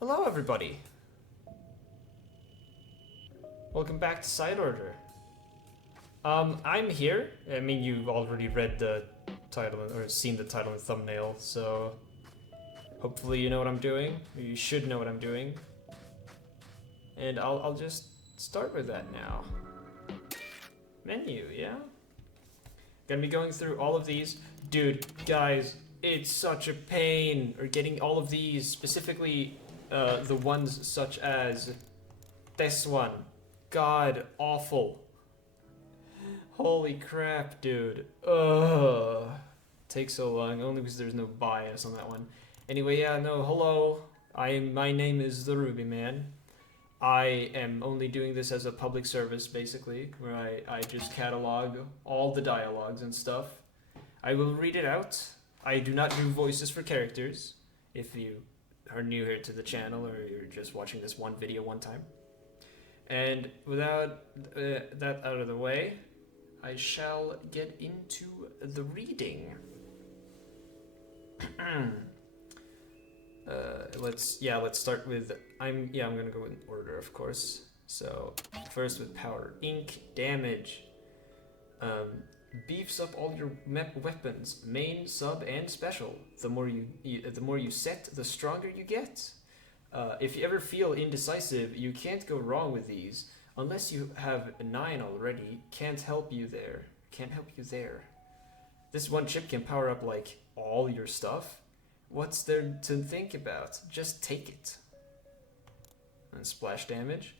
Hello, everybody. Welcome back to Side Order. I'm here. I mean, you've already read the title or seen the title and thumbnail, so hopefully you know what I'm doing. Or you should know what I'm doing. And I'll just start with that now. Menu, yeah. Gonna be going through all of these. Dude, guys, it's such a pain. Or getting all of these, specifically the ones such as this one. God, awful. Holy crap, dude. Ugh. Takes so long, only because there's no bias on that one. Anyway, yeah, no, hello. My name is the Ruby Man. I am only doing this as a public service, basically, where I just catalog all the dialogues and stuff. I will read it out. I do not do voices for characters, if you are new here to the channel or you're just watching this one video one time. And without that out of the way, I shall get into the reading. Let's start with I'm gonna go in order, of course. So first with power, ink damage. Beefs up all your weapons, main, sub, and special. The more you set, the stronger you get. If you ever feel indecisive, you can't go wrong with these. Unless you have 9 already, can't help you there. This one chip can power up like all your stuff. What's there to think about? Just take it. And splash damage.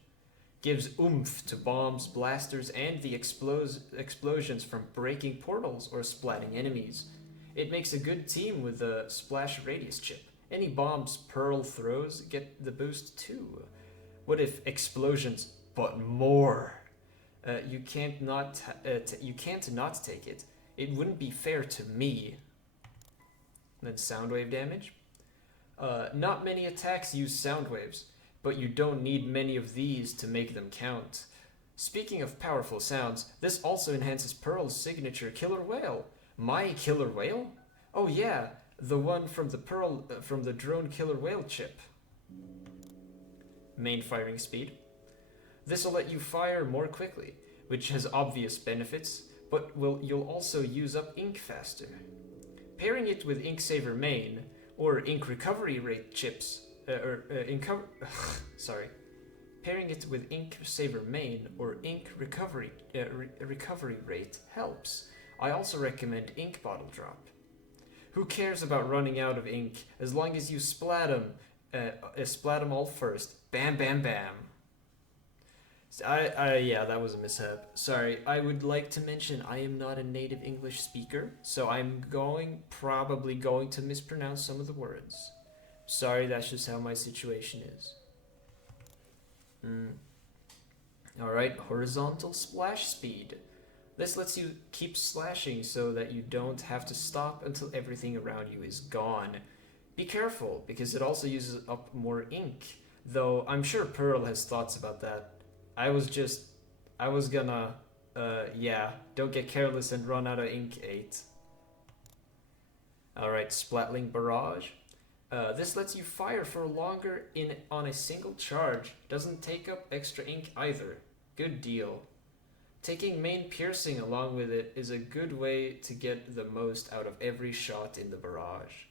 Gives oomph to bombs, blasters, and the explosions from breaking portals or splatting enemies. It makes a good team with the splash radius chip. Any bombs Pearl throws get the boost too. What if explosions, but more? You can't not take it. It wouldn't be fair to me. Then sound wave damage. Not many attacks use sound waves, but you don't need many of these to make them count. Speaking of powerful sounds, this also enhances Pearl's signature killer whale. My killer whale? Oh yeah, the one from the drone killer whale chip. Main firing speed. This will let you fire more quickly, which has obvious benefits, but you'll also use up ink faster. Pairing it with Ink Saver main or ink recovery rate chips, Pairing it with ink saver main or ink recovery rate helps. I also recommend ink bottle drop. Who cares about running out of ink as long as you splat them all first. Bam, bam, bam. Yeah, that was a mishap. Sorry, I would like to mention I am not a native English speaker, so I'm probably going to mispronounce some of the words. Sorry, that's just how my situation is. Alright, horizontal splash speed. This lets you keep slashing so that you don't have to stop until everything around you is gone. Be careful, because it also uses up more ink, though I'm sure Pearl has thoughts about that. Don't get careless and run out of ink 8. Alright, Splatling Barrage. This lets you fire for longer on a single charge. Doesn't take up extra ink either. Good deal. Taking main piercing along with it is a good way to get the most out of every shot in the barrage.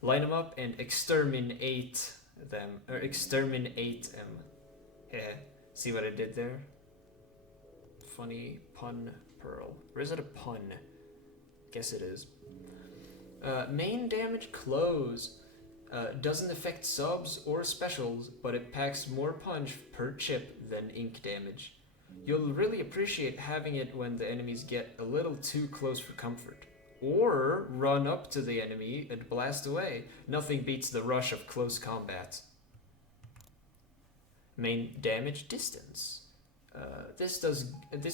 Line them up and exterminate them. See what I did there? Funny pun, Pearl. Or is it a pun? Guess it is. Main damage close. Doesn't affect subs or specials, but it packs more punch per chip than ink damage. You'll really appreciate having it when the enemies get a little too close for comfort. Or run up to the enemy and blast away. Nothing beats the rush of close combat. Main damage distance. This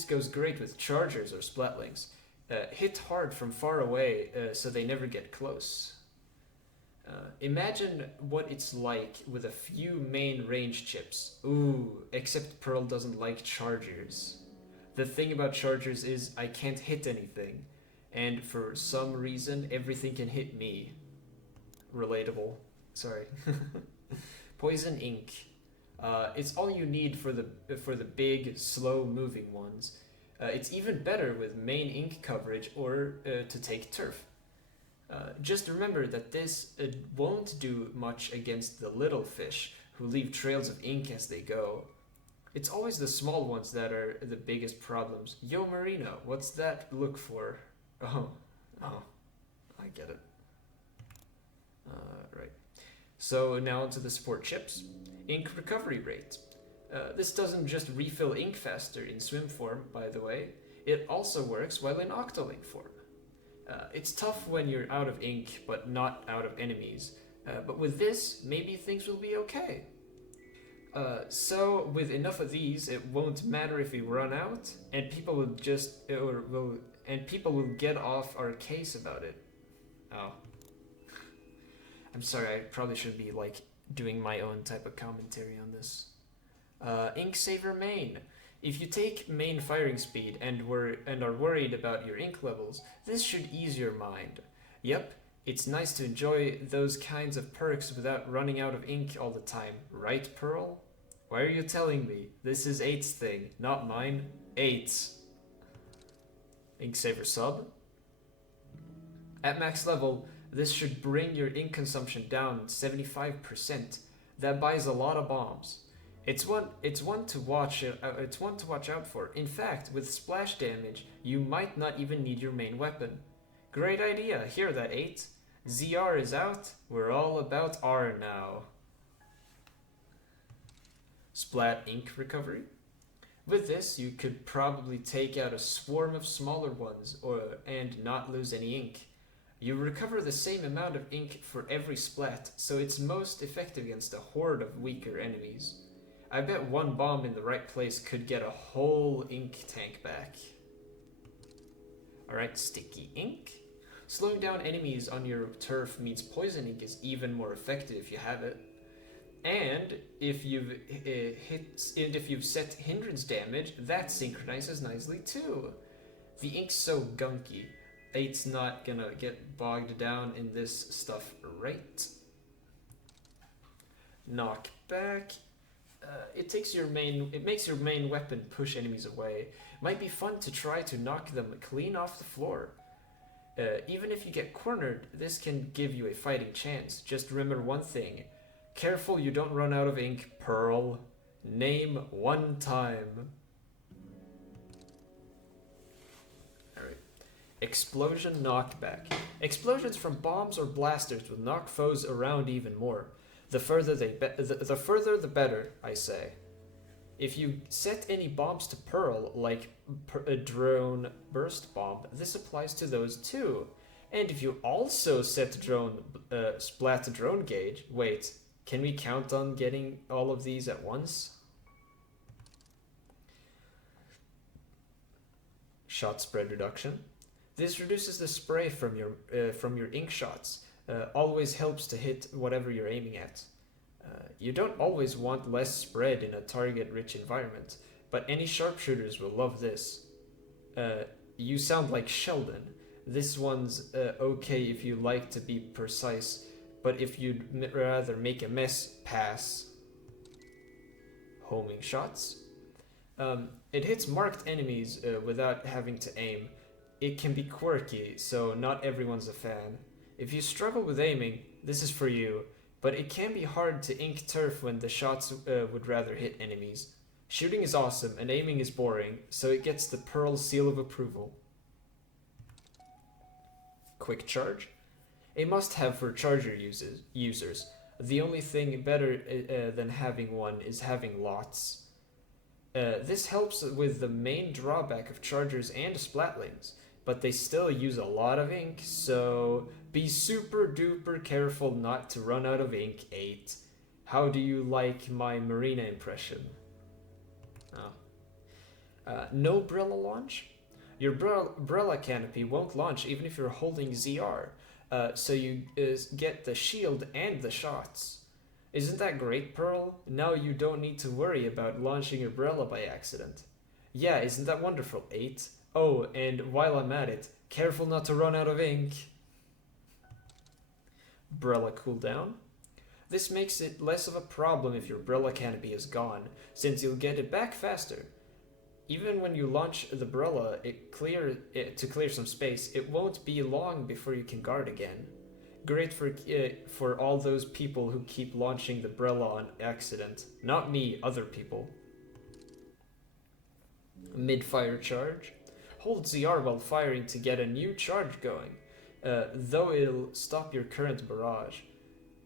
goes great with chargers or splatlings. Hit hard from far away so they never get close. Imagine what it's like with a few main range chips. Ooh, except Pearl doesn't like chargers. The thing about chargers is I can't hit anything, and for some reason everything can hit me. Relatable. Sorry. Poison ink. It's all you need for the big, slow-moving ones. It's even better with main ink coverage or to take turf. Just remember that this won't do much against the little fish who leave trails of ink as they go. It's always the small ones that are the biggest problems. Yo, Marino, what's that look for? Oh, I get it. Right. So now onto the support chips. Ink recovery rate. This doesn't just refill ink faster in swim form, by the way. It also works while in octolink form. It's tough when you're out of ink, but not out of enemies. But with this, maybe things will be okay. So with enough of these, it won't matter if we run out, and people will get off our case about it. Oh. I'm sorry, I probably should be like doing my own type of commentary on this. Ink Saver main. If you take main firing speed and are worried about your ink levels, this should ease your mind. Yep, it's nice to enjoy those kinds of perks without running out of ink all the time, right, Pearl? Why are you telling me? This is 8's thing, not mine. 8's. Ink Saver sub. At max level, this should bring your ink consumption down 75%. That buys a lot of bombs. It's one to watch out for. In fact, with splash damage, you might not even need your main weapon. Great idea. Hear that, 8? ZR is out. We're all about R now. Splat ink recovery. With this, you could probably take out a swarm of smaller ones and not lose any ink. You recover the same amount of ink for every splat, so it's most effective against a horde of weaker enemies. I bet one bomb in the right place could get a whole ink tank back. Alright, sticky ink. Slowing down enemies on your turf means poison ink is even more effective if you have it. And if you've set hindrance damage, that synchronizes nicely too. The ink's so gunky. 8's not gonna get bogged down in this stuff, right? Knockback. It makes your main weapon push enemies away. Might be fun to try to knock them clean off the floor. Even if you get cornered, this can give you a fighting chance. Just remember one thing. Careful you don't run out of ink, Pearl. Name one time. Alright. Explosion knockback. Explosions from bombs or blasters will knock foes around even more. The further the better, I say. If you set any bombs to Pearl, like a drone burst bomb, this applies to those too. And if you also set splat drone gauge, wait, can we count on getting all of these at once? Shot spread reduction. This reduces the spray from your ink shots. Always helps to hit whatever you're aiming at. You don't always want less spread in a target-rich environment, but any sharpshooters will love this. You sound like Sheldon. This one's okay if you like to be precise, but if you'd rather make a mess, pass. Homing shots. It hits marked enemies without having to aim. It can be quirky, so not everyone's a fan. If you struggle with aiming, this is for you, but it can be hard to ink turf when the shots would rather hit enemies. Shooting is awesome and aiming is boring, so it gets the Pearl seal of approval. Quick charge. A must-have for charger users. The only thing better than having one is having lots. This helps with the main drawback of chargers and splatlings, but they still use a lot of ink, so be super duper careful not to run out of ink, 8. How do you like my Marina impression? Oh. No Brella launch? Your Brella canopy won't launch even if you're holding ZR, so you get the shield and the shots. Isn't that great, Pearl? Now you don't need to worry about launching your Brella by accident. Yeah, isn't that wonderful, 8? Oh, and while I'm at it, careful not to run out of ink. Brella cooldown. This makes it less of a problem if your Brella canopy is gone, since you'll get it back faster. Even when you launch the Brella to clear some space, it won't be long before you can guard again. Great for all those people who keep launching the Brella on accident. Not me, other people. Mid-fire charge. Hold ZR while firing to get a new charge going, though it'll stop your current barrage.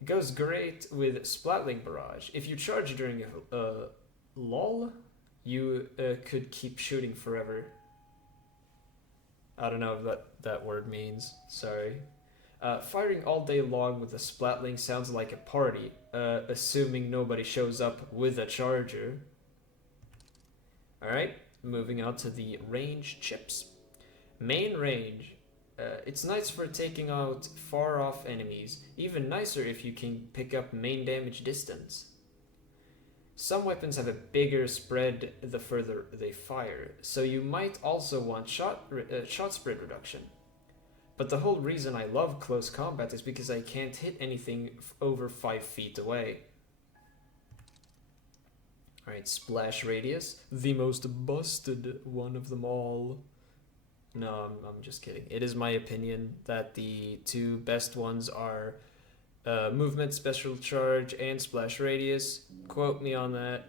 Goes great with Splatling barrage. If you charge during a lull, you could keep shooting forever. I don't know what that word means, sorry. Firing all day long with a Splatling sounds like a party, assuming nobody shows up with a charger. Alright, moving on to the range chips. Main range. It's nice for taking out far off enemies, even nicer if you can pick up main damage distance. Some weapons have a bigger spread the further they fire, so you might also want shot spread reduction. But the whole reason I love close combat is because I can't hit anything over 5 feet away. Alright, splash radius, the most busted one of them all. No, I'm just kidding. It is my opinion that the two best ones are movement, special charge, and splash radius. Quote me on that,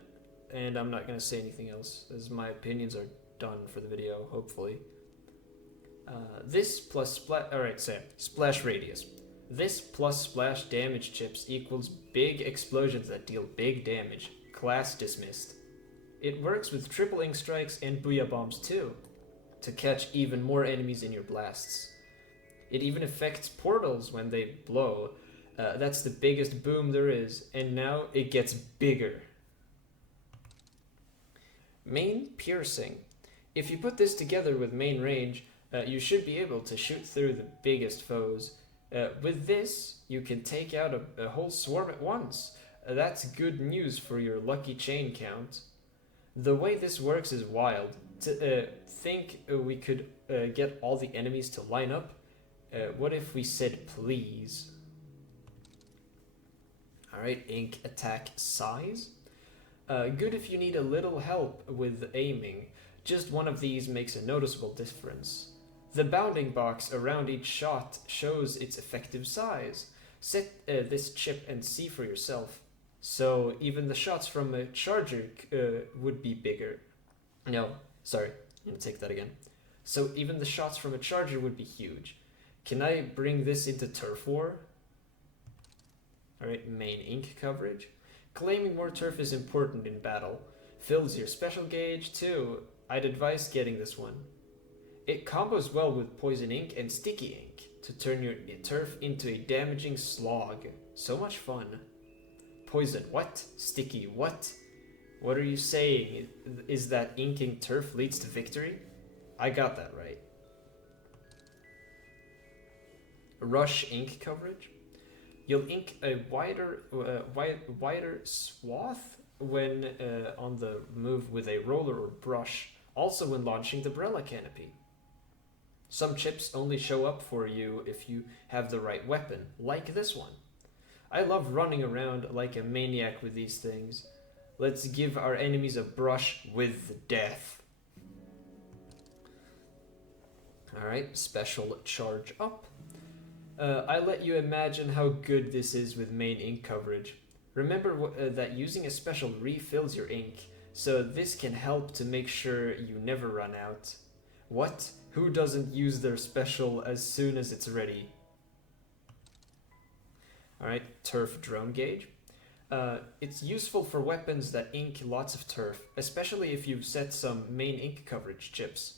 and I'm not going to say anything else, as my opinions are done for the video, hopefully. This plus splash radius. This plus splash damage chips equals big explosions that deal big damage. Class dismissed. It works with triple ink strikes and booyah bombs too, to catch even more enemies in your blasts. It even affects portals when they blow. That's the biggest boom there is, and now it gets bigger. Main piercing. If you put this together with main range, you should be able to shoot through the biggest foes. With this, you can take out a whole swarm at once. That's good news for your lucky chain count. The way this works is wild. To think we could get all the enemies to line up. What if we said please? Alright, ink attack size. Good if you need a little help with aiming. Just one of these makes a noticeable difference. The bounding box around each shot shows its effective size. Set this chip and see for yourself. So even the shots from a charger would be bigger. No, sorry, I'm gonna take that again. So even the shots from a charger would be huge. Can I bring this into turf war? Alright, main ink coverage. Claiming more turf is important in battle. Fills your special gauge too. I'd advise getting this one. It combos well with poison ink and sticky ink to turn your turf into a damaging slog. So much fun. Poison what? Sticky what? What are you saying? Is that inking turf leads to victory? I got that right. Rush ink coverage. You'll ink a wider swath when on the move with a roller or brush, also when launching the Brella canopy. Some chips only show up for you if you have the right weapon, like this one. I love running around like a maniac with these things. Let's give our enemies a brush with death. Alright, special charge up. I let you imagine how good this is with main ink coverage. Remember that using a special refills your ink, so this can help to make sure you never run out. What? Who doesn't use their special as soon as it's ready? Alright, turf drone gauge. It's useful for weapons that ink lots of turf, especially if you've set some main ink coverage chips.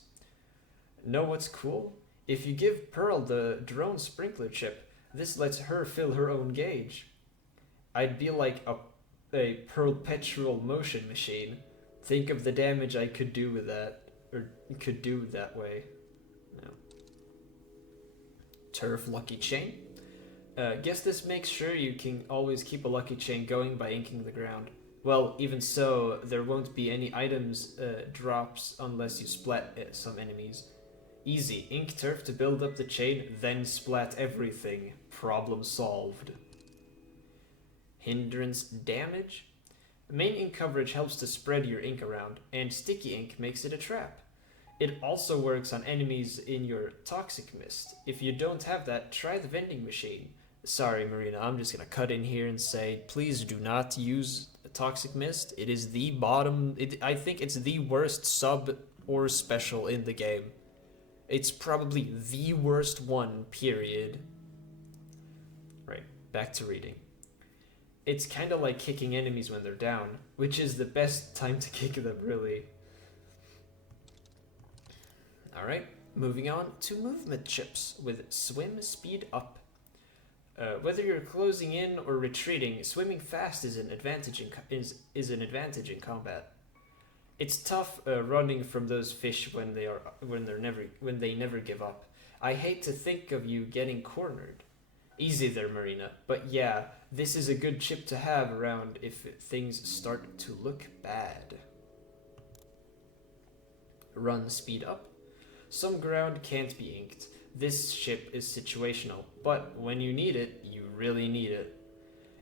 Know what's cool? If you give Pearl the drone sprinkler chip, this lets her fill her own gauge. I'd be like a perpetual motion machine. Think of the damage I could do with that, or could do that way. No. Turf lucky chain. Guess this makes sure you can always keep a lucky chain going by inking the ground. Well, even so, there won't be any items drops unless you splat some enemies. Easy, ink turf to build up the chain, then splat everything. Problem solved. Hindrance damage. Main ink coverage helps to spread your ink around, and sticky ink makes it a trap. It also works on enemies in your toxic mist. If you don't have that, try the vending machine. Sorry, Marina, I'm just gonna cut in here and say, please do not use toxic mist. It is the bottom. I think it's the worst sub or special in the game. It's probably the worst one, period. Right, back to reading. It's kind of like kicking enemies when they're down, which is the best time to kick them, really. Alright, moving on to movement chips with swim speed up. Whether you're closing in or retreating, swimming fast is an advantage in combat. It's tough running from those fish when they never give up. I hate to think of you getting cornered. Easy there, Marina. But yeah, this is a good chip to have around if things start to look bad. Run speed up. Some ground can't be inked. This chip is situational, but when you need it, you really need it.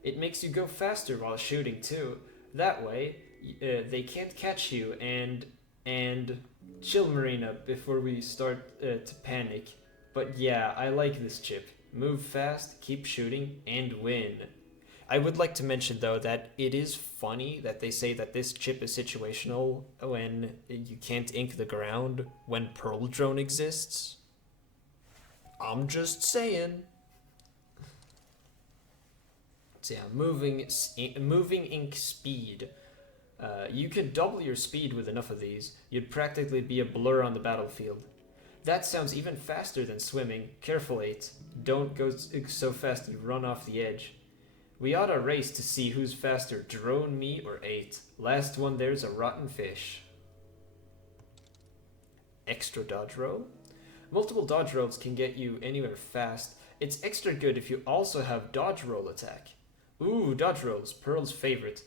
It makes you go faster while shooting too. That way, they can't catch you and chill, Marina, before we start to panic. But yeah, I like this chip. Move fast, keep shooting, and win. I would like to mention though that it is funny that they say that this chip is situational when you can't ink the ground when Pearl Drone exists. I'm just saying. So yeah, moving ink speed. You could double your speed with enough of these. You'd practically be a blur on the battlefield. That sounds even faster than swimming. Careful, 8. Don't go so fast you run off the edge. We oughta race to see who's faster, drone me or 8. Last one there's a rotten fish. Extra dodge roll. Multiple dodge rolls can get you anywhere fast. It's extra good if you also have dodge roll attack. Ooh, dodge rolls, Pearl's favorite.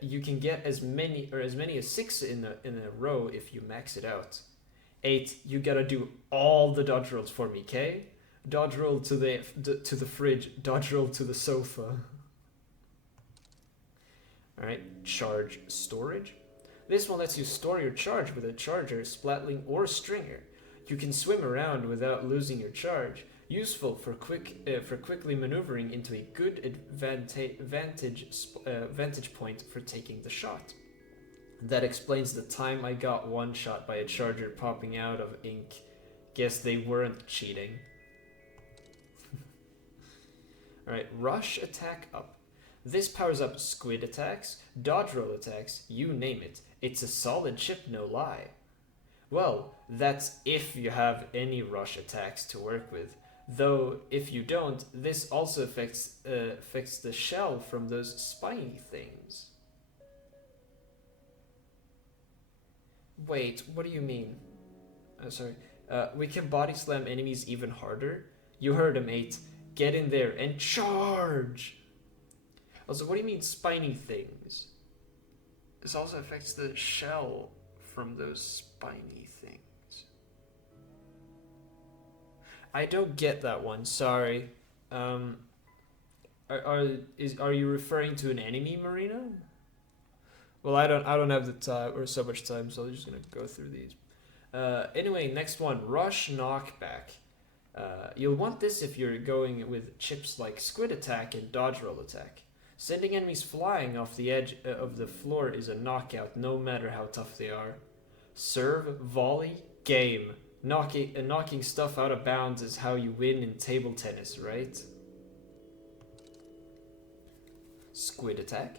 You can get as many as 6 in a row if you max it out. 8, you gotta do all the dodge rolls for me, okay? Dodge roll to the fridge, dodge roll to the sofa. Alright, charge storage. This one lets you store your charge with a charger, splatling, or stringer. You can swim around without losing your charge. Useful for quickly maneuvering into a good vantage point for taking the shot. That explains the time I got one shot by a charger popping out of ink. Guess they weren't cheating. Alright, rush attack up. This powers up squid attacks, dodge roll attacks, you name it. It's a solid chip, no lie. Well, that's if you have any rush attacks to work with. Though, if you don't, this also affects the shell from those spiny things. Wait, what do you mean? Sorry. We can body slam enemies even harder? You heard him, 8. Get in there and charge! Also, what do you mean spiny things? This also affects the shell from those spiny things. I don't get that one, sorry. Are you referring to an enemy, Marina? Well, I don't have the time or so much time, so I'm just gonna go through these. Anyway, next one, rush knockback. You'll want this if you're going with chips like squid attack and dodge roll attack. Sending enemies flying off the edge of the floor is a knockout, no matter how tough they are. Serve, volley, game. Knocking stuff out of bounds is how you win in table tennis, right? Squid attack.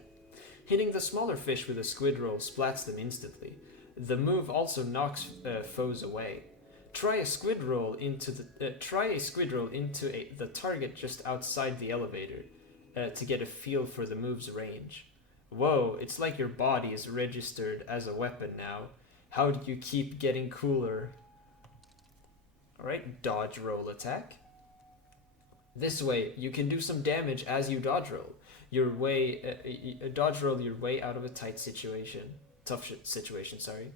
Hitting the smaller fish with a squid roll splats them instantly. The move also knocks foes away. Try a squid roll into the target just outside the elevator to get a feel for the move's range. Whoa, it's like your body is registered as a weapon now. How do you keep getting cooler? Alright, dodge roll attack. This way, you can do some damage as you dodge roll. Dodge roll your way out of a tough situation, sorry.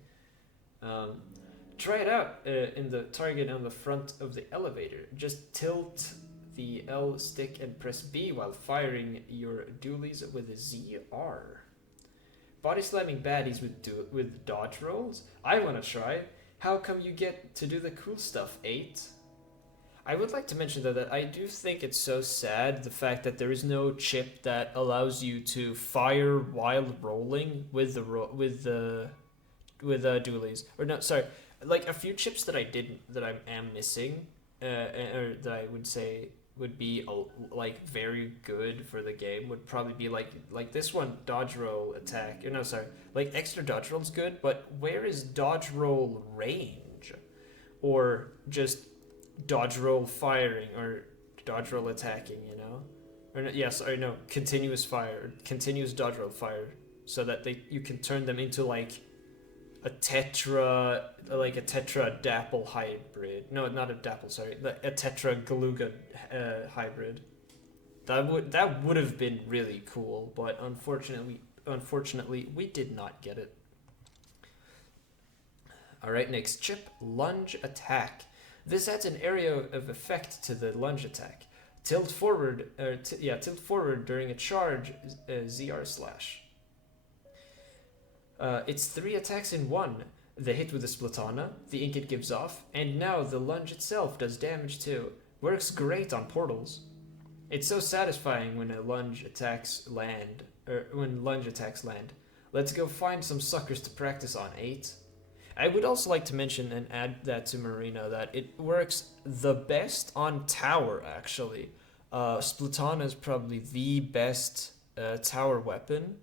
Try it out in the target on the front of the elevator. Just tilt the L stick and press B while firing your dualies with a ZR. Body slamming baddies with dodge rolls? I wanna try. How come you get to do the cool stuff, 8? I would like to mention though that I do think it's so sad the fact that there is no chip that allows you to fire while rolling with the dualies. Or no, sorry, like a few chips that I am missing, or that I would say would be like very good for the game would probably be like this one, dodge roll attack. Or no, sorry, like extra dodge roll's good, but where is dodge roll range, or just dodge roll firing or dodge roll attacking, you know? Or no, yes, or no, continuous fire, continuous dodge roll fire, so that you can turn them into like a tetra dapple hybrid. No, not a dapple, sorry, a tetra galuga hybrid. That would have been really cool, but unfortunately we did not get it. All right, next chip, lunge attack. This adds an area of effect to the lunge attack. Tilt forward during a charge, ZR slash. It's 3 attacks in one. The hit with the Splatana, the ink it gives off, and now the lunge itself does damage too. Works great on portals. It's so satisfying when lunge attacks land. Let's go find some suckers to practice on, 8. I would also like to mention and add that to Marina that it works the best on tower, actually. Splatana is probably the best tower weapon.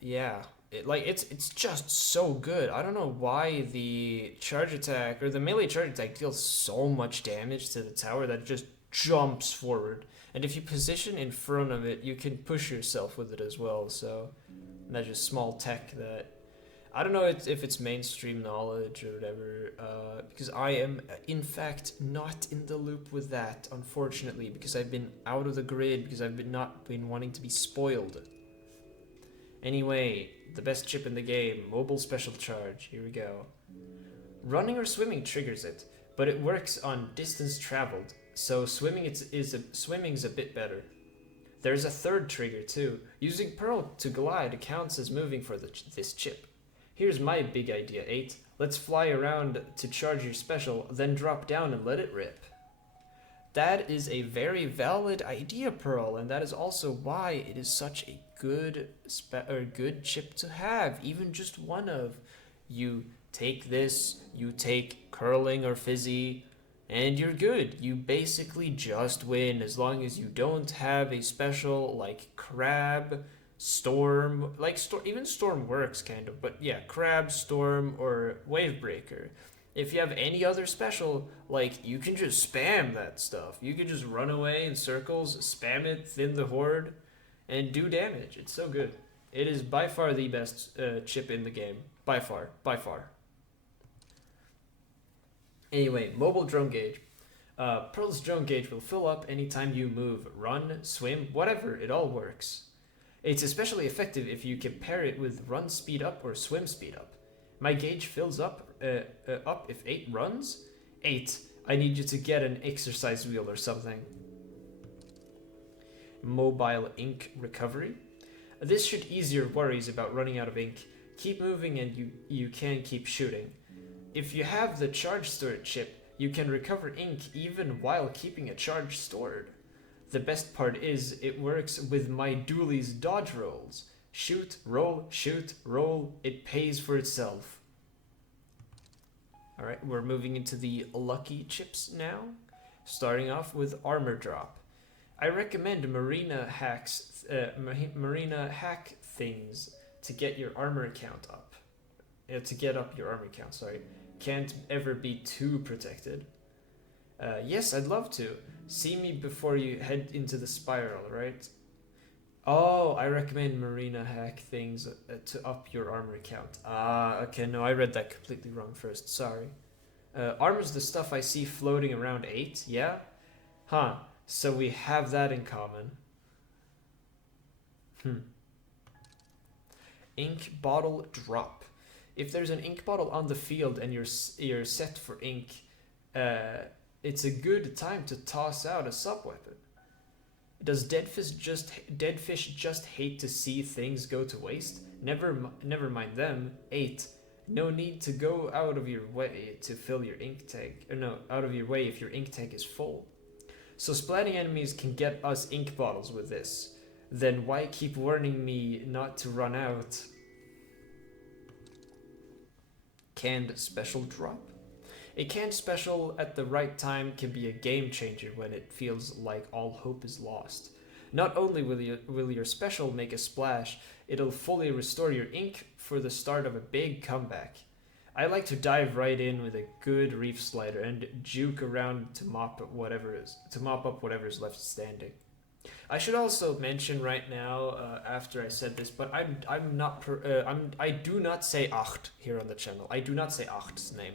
Yeah. It's just so good. I don't know why the charge attack or the melee charge attack deals so much damage to the tower that it just jumps forward. And if you position in front of it, you can push yourself with it as well. So that's just small tech that I don't know if it's mainstream knowledge or whatever, because I am, in fact, not in the loop with that, unfortunately, because I've been out of the grid, because I've not been wanting to be spoiled. Anyway, the best chip in the game, mobile special charge, here we go. Running or swimming triggers it, but it works on distance traveled, so swimming's a bit better. There's a third trigger too. Using Pearl to glide counts as moving for this chip. Here's my big idea, 8. Let's fly around to charge your special, then drop down and let it rip. That is a very valid idea, Pearl, and that is also why it is such a good chip to have, even just one of. You take this, you take curling or fizzy, and you're good. You basically just win as long as you don't have a special like crab, storm, even storm works kind of, but yeah, crab, storm, or wave breaker. If you have any other special, like, you can just spam that stuff. You can just run away in circles, spam it, thin the horde, and do damage. It's so good. It is by far the best chip in the game. By far. Anyway, mobile drone gauge. Pearl's drone gauge will fill up anytime you move, run, swim, whatever, it all works. It's especially effective if you compare it with run speed up or swim speed up. My gauge fills up if 8 runs? 8, I need you to get an exercise wheel or something. Mobile ink recovery. This should ease your worries about running out of ink. Keep moving and you can keep shooting. If you have the charge storage chip, you can recover ink even while keeping a charge stored. The best part is it works with my dualies dodge rolls. Shoot, roll, it pays for itself. Alright, we're moving into the lucky chips now. Starting off with armor drop. I recommend Marina hack things to get your armor count up. To get up your armor count, sorry. Can't ever be too protected. Yes, I'd love to. See me before you head into the spiral, right? Oh, I recommend Marina hack things to up your armor count. Okay, no, I read that completely wrong first, sorry. Armor's the stuff I see floating around 8, yeah? Huh, so we have that in common. Ink bottle drop. If there's an ink bottle on the field and you're set for ink, it's a good time to toss out a sub-weapon. Does Deadfish just hate to see things go to waste? Never mind them. 8. No need to go out of your way to fill your ink tank. Or no, out of your way if your ink tank is full. So splatting enemies can get us ink bottles with this. Then why keep warning me not to run out? Canned special drop? A canned special at the right time can be a game changer when it feels like all hope is lost. Not only will your special make a splash, it'll fully restore your ink for the start of a big comeback. I like to dive right in with a good reef slider and juke around to mop up whatever's left standing. I should also mention right now, after I said this, but I do not say Acht here on the channel. I do not say Acht's name.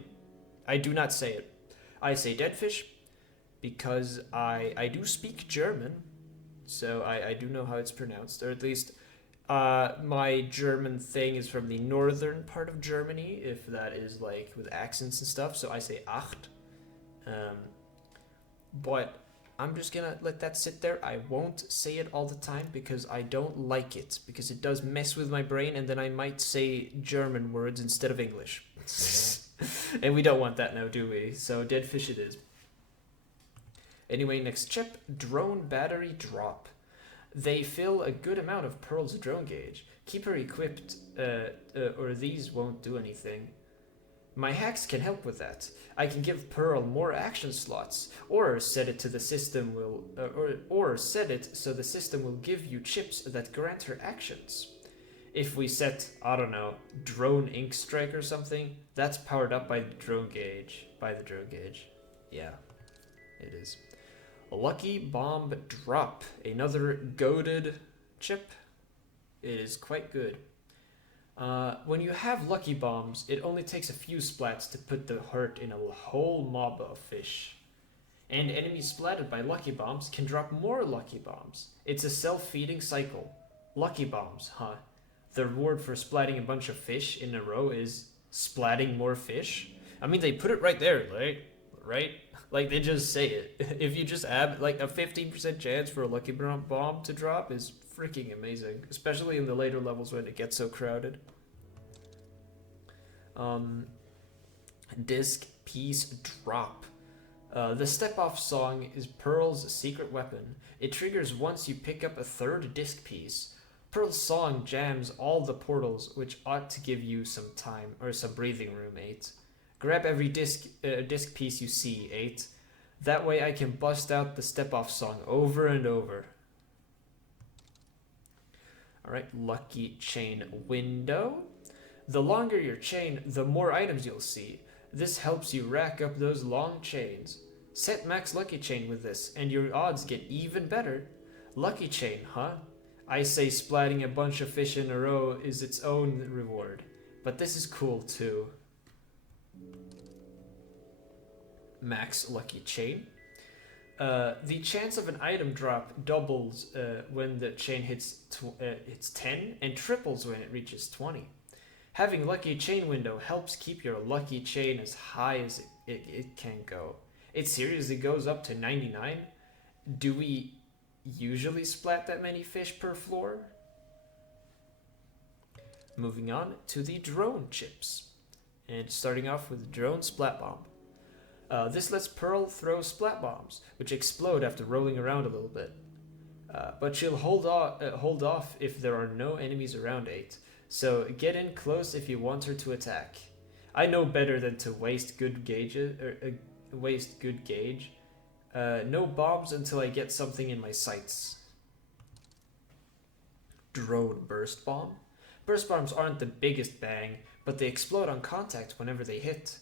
I do not say it. I say Deadfish because I do speak German, so I do know how it's pronounced, or at least my German thing is from the northern part of Germany, if that is like with accents and stuff, so I say Acht. But I'm just gonna let that sit there. I won't say it all the time because I don't like it, because it does mess with my brain, and then I might say German words instead of English. And we don't want that now, do we? So Deadfish it is. Anyway, next chip, drone battery drop. They fill a good amount of Pearl's drone gauge. Keep her equipped, or these won't do anything. My hacks can help with that. I can give Pearl more action slots, or set it so the system will give you chips that grant her actions. If we set, I don't know, drone ink strike or something, that's powered up by the drone gauge. Yeah, it is. Lucky bomb drop, another goated chip. It is quite good. When you have lucky bombs, it only takes a few splats to put the hurt in a whole mob of fish. And enemies splatted by lucky bombs can drop more lucky bombs. It's a self-feeding cycle. Lucky bombs, huh? The reward for splatting a bunch of fish in a row is splatting more fish? I mean, they put it right there, right? Like, they just say it. If you just add, like, a 15% chance for a lucky bomb to drop is freaking amazing. Especially in the later levels when it gets so crowded. Disc piece drop. The step-off song is Pearl's secret weapon. It triggers once you pick up a third disc piece. Pearl's song jams all the portals, which ought to give you some time, or some breathing room, 8. Grab every disc piece you see, 8. That way I can bust out the step-off song over and over. Alright, lucky chain window. The longer your chain, the more items you'll see. This helps you rack up those long chains. Set max lucky chain with this, and your odds get even better. Lucky chain, huh? I say splatting a bunch of fish in a row is its own reward, but this is cool too. Max lucky chain. The chance of an item drop doubles when the chain hits 10 and triples when it reaches 20. Having lucky chain window helps keep your lucky chain as high as it can go. It seriously goes up to 99. Do we usually splat that many fish per floor? Moving on to the drone chips. And starting off with the drone splat bomb. This lets Pearl throw splat bombs, which explode after rolling around a little bit. But she'll hold off if there are no enemies around, 8. So get in close if you want her to attack. I know better than to waste good gauge. No bombs until I get something in my sights. Drone burst bomb. Burst bombs aren't the biggest bang, but they explode on contact whenever they hit.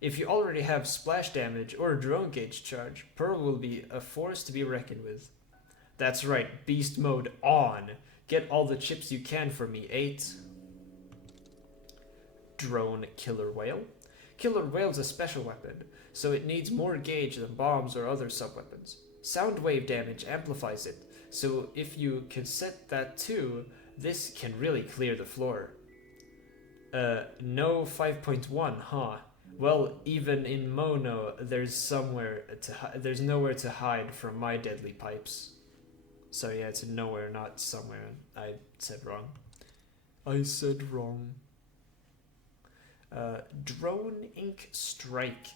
If you already have splash damage or a drone gauge charge, Pearl will be a force to be reckoned with. That's right, beast mode on. Get all the chips you can for me, 8. Drone killer whale. Killer whale's a special weapon, so it needs more gauge than bombs or other sub-weapons. Sound wave damage amplifies it, so if you can set that too, this can really clear the floor. No 5.1, huh? Well, even in mono, there's nowhere to hide from my deadly pipes. So yeah, it's nowhere, not somewhere. I said wrong. I said wrong. Drone Ink Strike.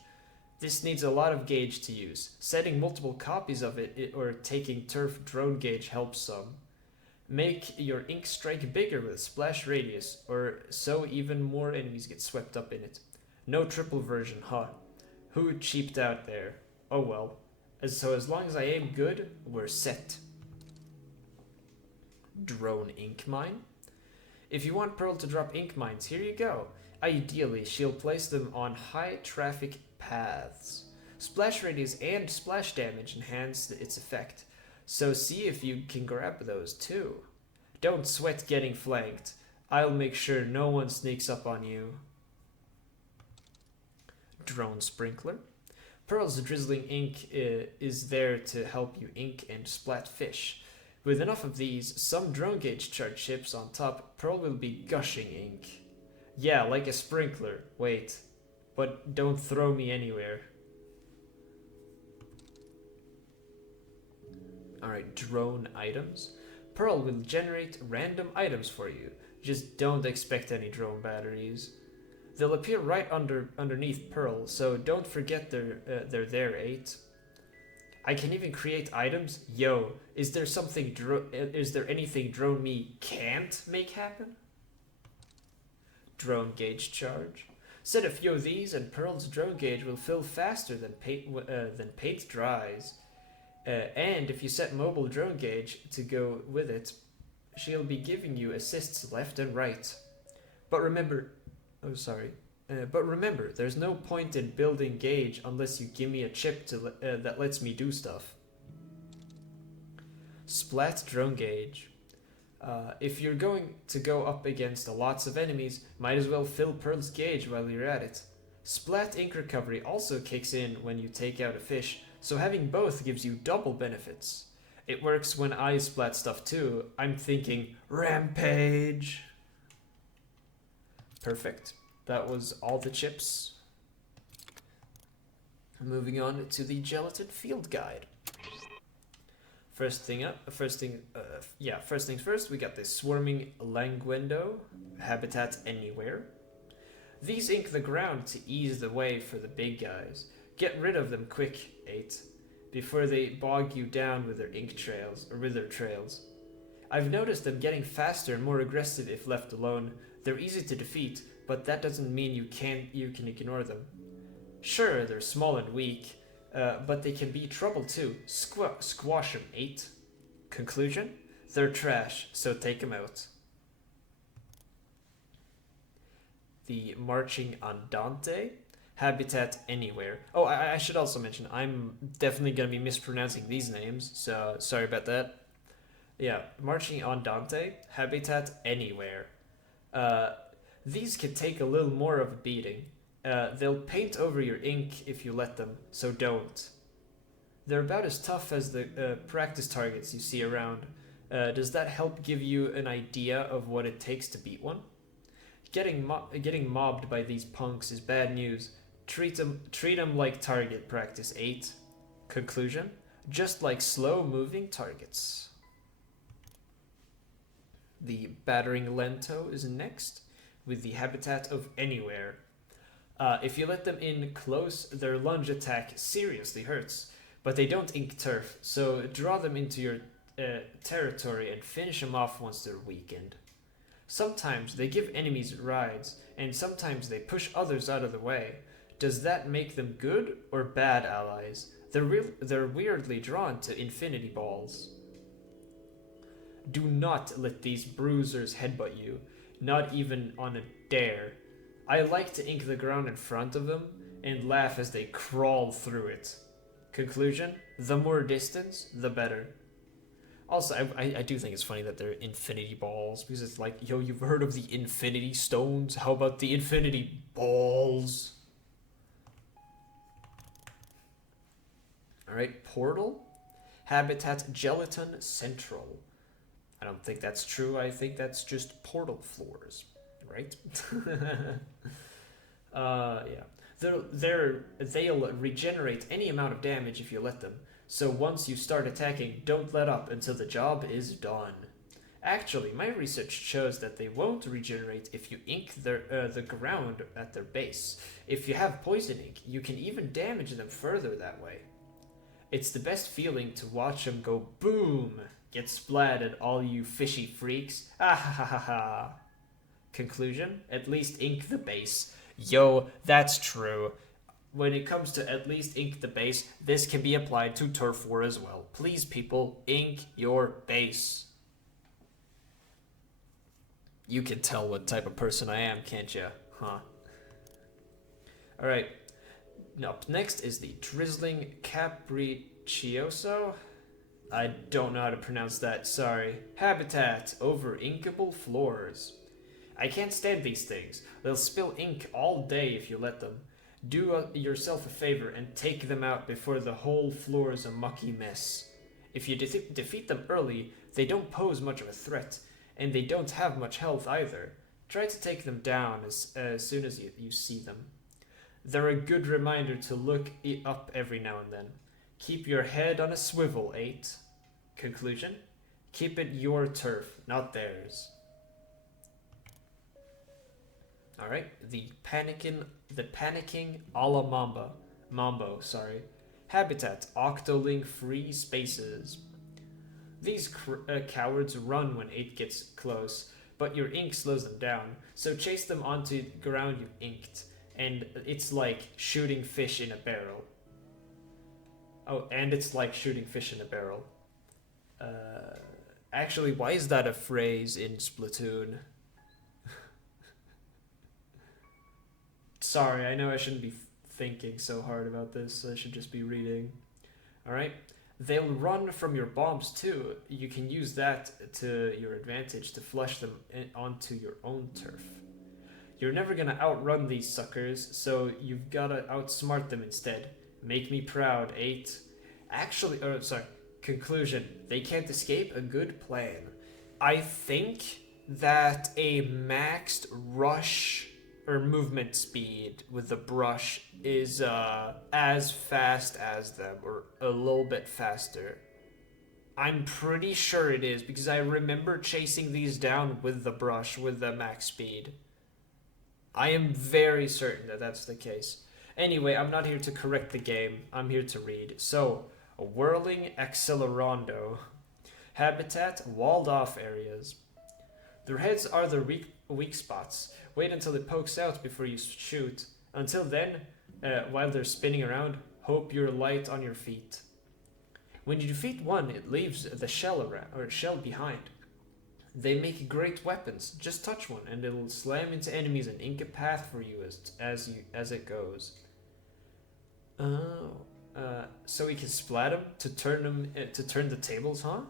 This needs a lot of gauge to use. Setting multiple copies of it or taking turf drone gauge helps some. Make your ink strike bigger with splash radius, or so even more enemies get swept up in it. No triple version, huh? Who cheaped out there? Oh well. So as long as I aim good, we're set. Drone ink mine? If you want Pearl to drop ink mines, here you go. Ideally, she'll place them on high traffic paths. Splash radius and splash damage enhance its effect, so see if you can grab those too. Don't sweat getting flanked. I'll make sure no one sneaks up on you. Drone Sprinkler. Pearl's drizzling ink is there to help you ink and splat fish. With enough of these, some drone gauge charge chips on top, Pearl will be gushing ink. Yeah, like a sprinkler. Wait. But don't throw me anywhere. Alright, drone items. Pearl will generate random items for you. Just don't expect any drone batteries. They'll appear right underneath Pearl, so don't forget they're there, 8. I can even create items? Yo, is there anything Drone Me can't make happen? Drone gauge charge. Set a few of these and Pearl's drone gauge will fill faster than paint dries. And if you set mobile drone gauge to go with it, she'll be giving you assists left and right. But remember, there's no point in building gauge unless you give me a chip that lets me do stuff. Splat drone gauge. If you're going to go up against lots of enemies, might as well fill Pearl's gauge while you're at it. Splat ink recovery also kicks in when you take out a fish, so having both gives you double benefits. It works when I splat stuff too. I'm thinking rampage. Perfect. That was all the chips. Moving on to the gelatin field guide. First things first, we got this swarming languendo, habitat anywhere. These ink the ground to ease the way for the big guys. Get rid of them quick, 8, before they bog you down with their ink trails, or with their trails. I've noticed them getting faster and more aggressive if left alone. They're easy to defeat, but that doesn't mean you can ignore them. Sure, they're small and weak, but they can be trouble too. Squash them, 8. Conclusion? They're trash, so take them out. The Marching Andante, habitat anywhere. Oh, I should also mention, I'm definitely going to be mispronouncing these names, so sorry about that. Yeah, Marching Andante, habitat anywhere. These can take a little more of a beating. They'll paint over your ink if you let them, so don't. They're about as tough as the practice targets you see around. Does that help give you an idea of what it takes to beat one? Getting mobbed by these punks is bad news. Treat them like target practice, 8. Conclusion? Just like slow-moving targets. The Battering Lento is next, with the habitat of anywhere. If you let them in close, their lunge attack seriously hurts, but they don't ink turf, so draw them into your territory and finish them off once they're weakened. Sometimes they give enemies rides, and sometimes they push others out of the way. Does that make them good or bad allies? They're weirdly drawn to infinity balls. Do not let these bruisers headbutt you, not even on a dare. I like to ink the ground in front of them and laugh as they crawl through it. Conclusion? The more distance, the better. Also, I do think it's funny that they're infinity balls, because it's like, yo, you've heard of the infinity stones? How about the infinity balls? Alright, portal. Habitat Gelatin Central. I don't think that's true. I think that's just portal floors, right? Yeah. They'll regenerate any amount of damage if you let them. So once you start attacking, don't let up until the job is done. Actually, my research shows that they won't regenerate if you ink the ground at their base. If you have poison ink, you can even damage them further that way. It's the best feeling to watch them go boom, get splatted, all you fishy freaks. Ah ha ha ha ha. Conclusion, at least ink the base. Yo, that's true. When it comes to at least ink the base, this can be applied to Turf War as well. Please, people, ink your base. You can tell what type of person I am, can't you? Huh? Alright. Up next is the Drizzling Capriccioso. I don't know how to pronounce that, sorry. Habitat over inkable floors. I can't stand these things. They'll spill ink all day if you let them. Do yourself a favor and take them out before the whole floor is a mucky mess. If you defeat them early, they don't pose much of a threat, and they don't have much health either. Try to take them down as soon as you see them. They're a good reminder to look up every now and then. Keep your head on a swivel, 8. Conclusion? Keep it your turf, not theirs. Alright, the panicking a la Mambo, sorry. Habitat, Octoling free spaces. These cowards run when 8 gets close, but your ink slows them down, so chase them onto the ground you inked, and it's like shooting fish in a barrel. Oh, and it's like shooting fish in a barrel. Actually, why is that a phrase in Splatoon? Sorry, I know I shouldn't be thinking so hard about this. I should just be reading. Alright. They'll run from your bombs too. You can use that to your advantage to flush them onto your own turf. You're never gonna outrun these suckers, so you've gotta outsmart them instead. Make me proud, 8. Actually, conclusion. They can't escape a good plan. I think that a maxed rush or movement speed with the brush is as fast as them, or a little bit faster. I'm pretty sure it is, because I remember chasing these down with the brush with the max speed. I am very certain that that's the case. Anyway, I'm not here to correct the game, I'm here to read. So, a whirling accelerando. Habitat, walled off areas. Their heads are the weak spots. Wait until it pokes out before you shoot. Until then, while they're spinning around, hope you're light on your feet. When you defeat one, it leaves the shell behind. They make great weapons. Just touch one, and it'll slam into enemies and ink a path for you as it goes. Oh, so we can splat them to turn the tables, huh?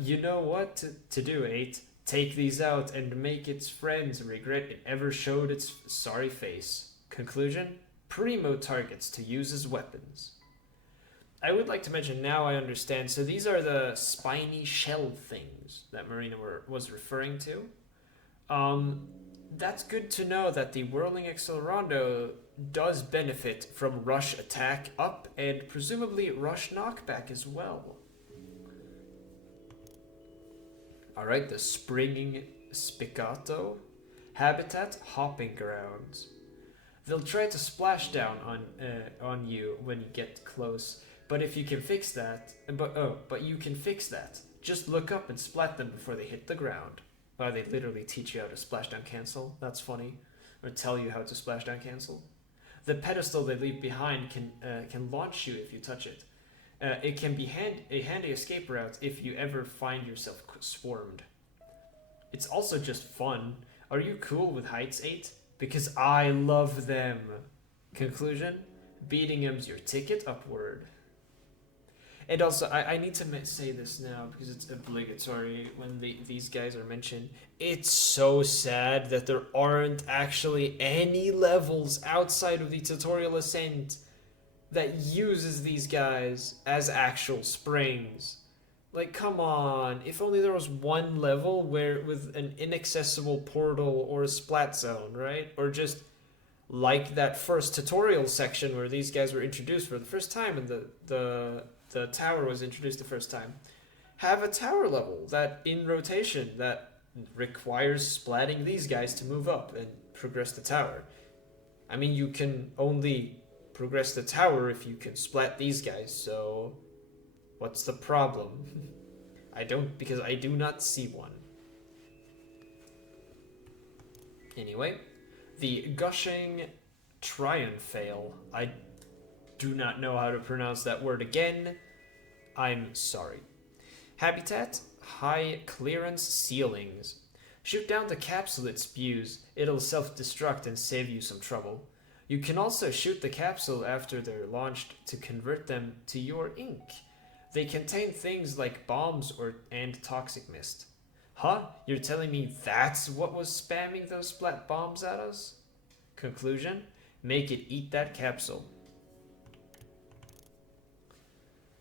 You know what to do, 8. Take these out and make its friends regret it ever showed its sorry face. Conclusion? Primo targets to use as weapons. I would like to mention, now I understand, so these are the spiny shell things that Marina was referring to. That's good to know that the Whirling Accelerando does benefit from rush attack up and presumably rush knockback as well. Alright, the Springing Spiccato. Habitat, hopping grounds. They'll try to splash down on you when you get close, but if you can fix that, but you can fix that. Just look up and splat them before they hit the ground. Wow, they literally teach you how to splashdown cancel. That's funny. Or tell you how to splashdown cancel. The pedestal they leave behind can launch you if you touch it. It can be a handy escape route if you ever find yourself swarmed. It's also just fun. Are you cool with heights, 8? Because I love them. Conclusion? Beating them's your ticket upward. And also, I need to say this now because it's obligatory when these guys are mentioned. It's so sad that there aren't actually any levels outside of the tutorial ascent that uses these guys as actual springs. Like, come on, if only there was one level with an inaccessible portal or a splat zone, right? Or just like that first tutorial section where these guys were introduced for the first time and the tower was introduced the first time. Have a tower level that in rotation that requires splatting these guys to move up and progress the tower. I mean, you can only progress the tower if you can splat these guys, so what's the problem? Because I do not see one. Anyway, the gushing triumphale. I do not know how to pronounce that word again. I'm sorry. Habitat, high clearance ceilings. Shoot down the capsule it spews. It'll self-destruct and save you some trouble. You can also shoot the capsule after they're launched to convert them to your ink. They contain things like bombs and toxic mist. Huh? You're telling me that's what was spamming those splat bombs at us? Conclusion? Make it eat that capsule.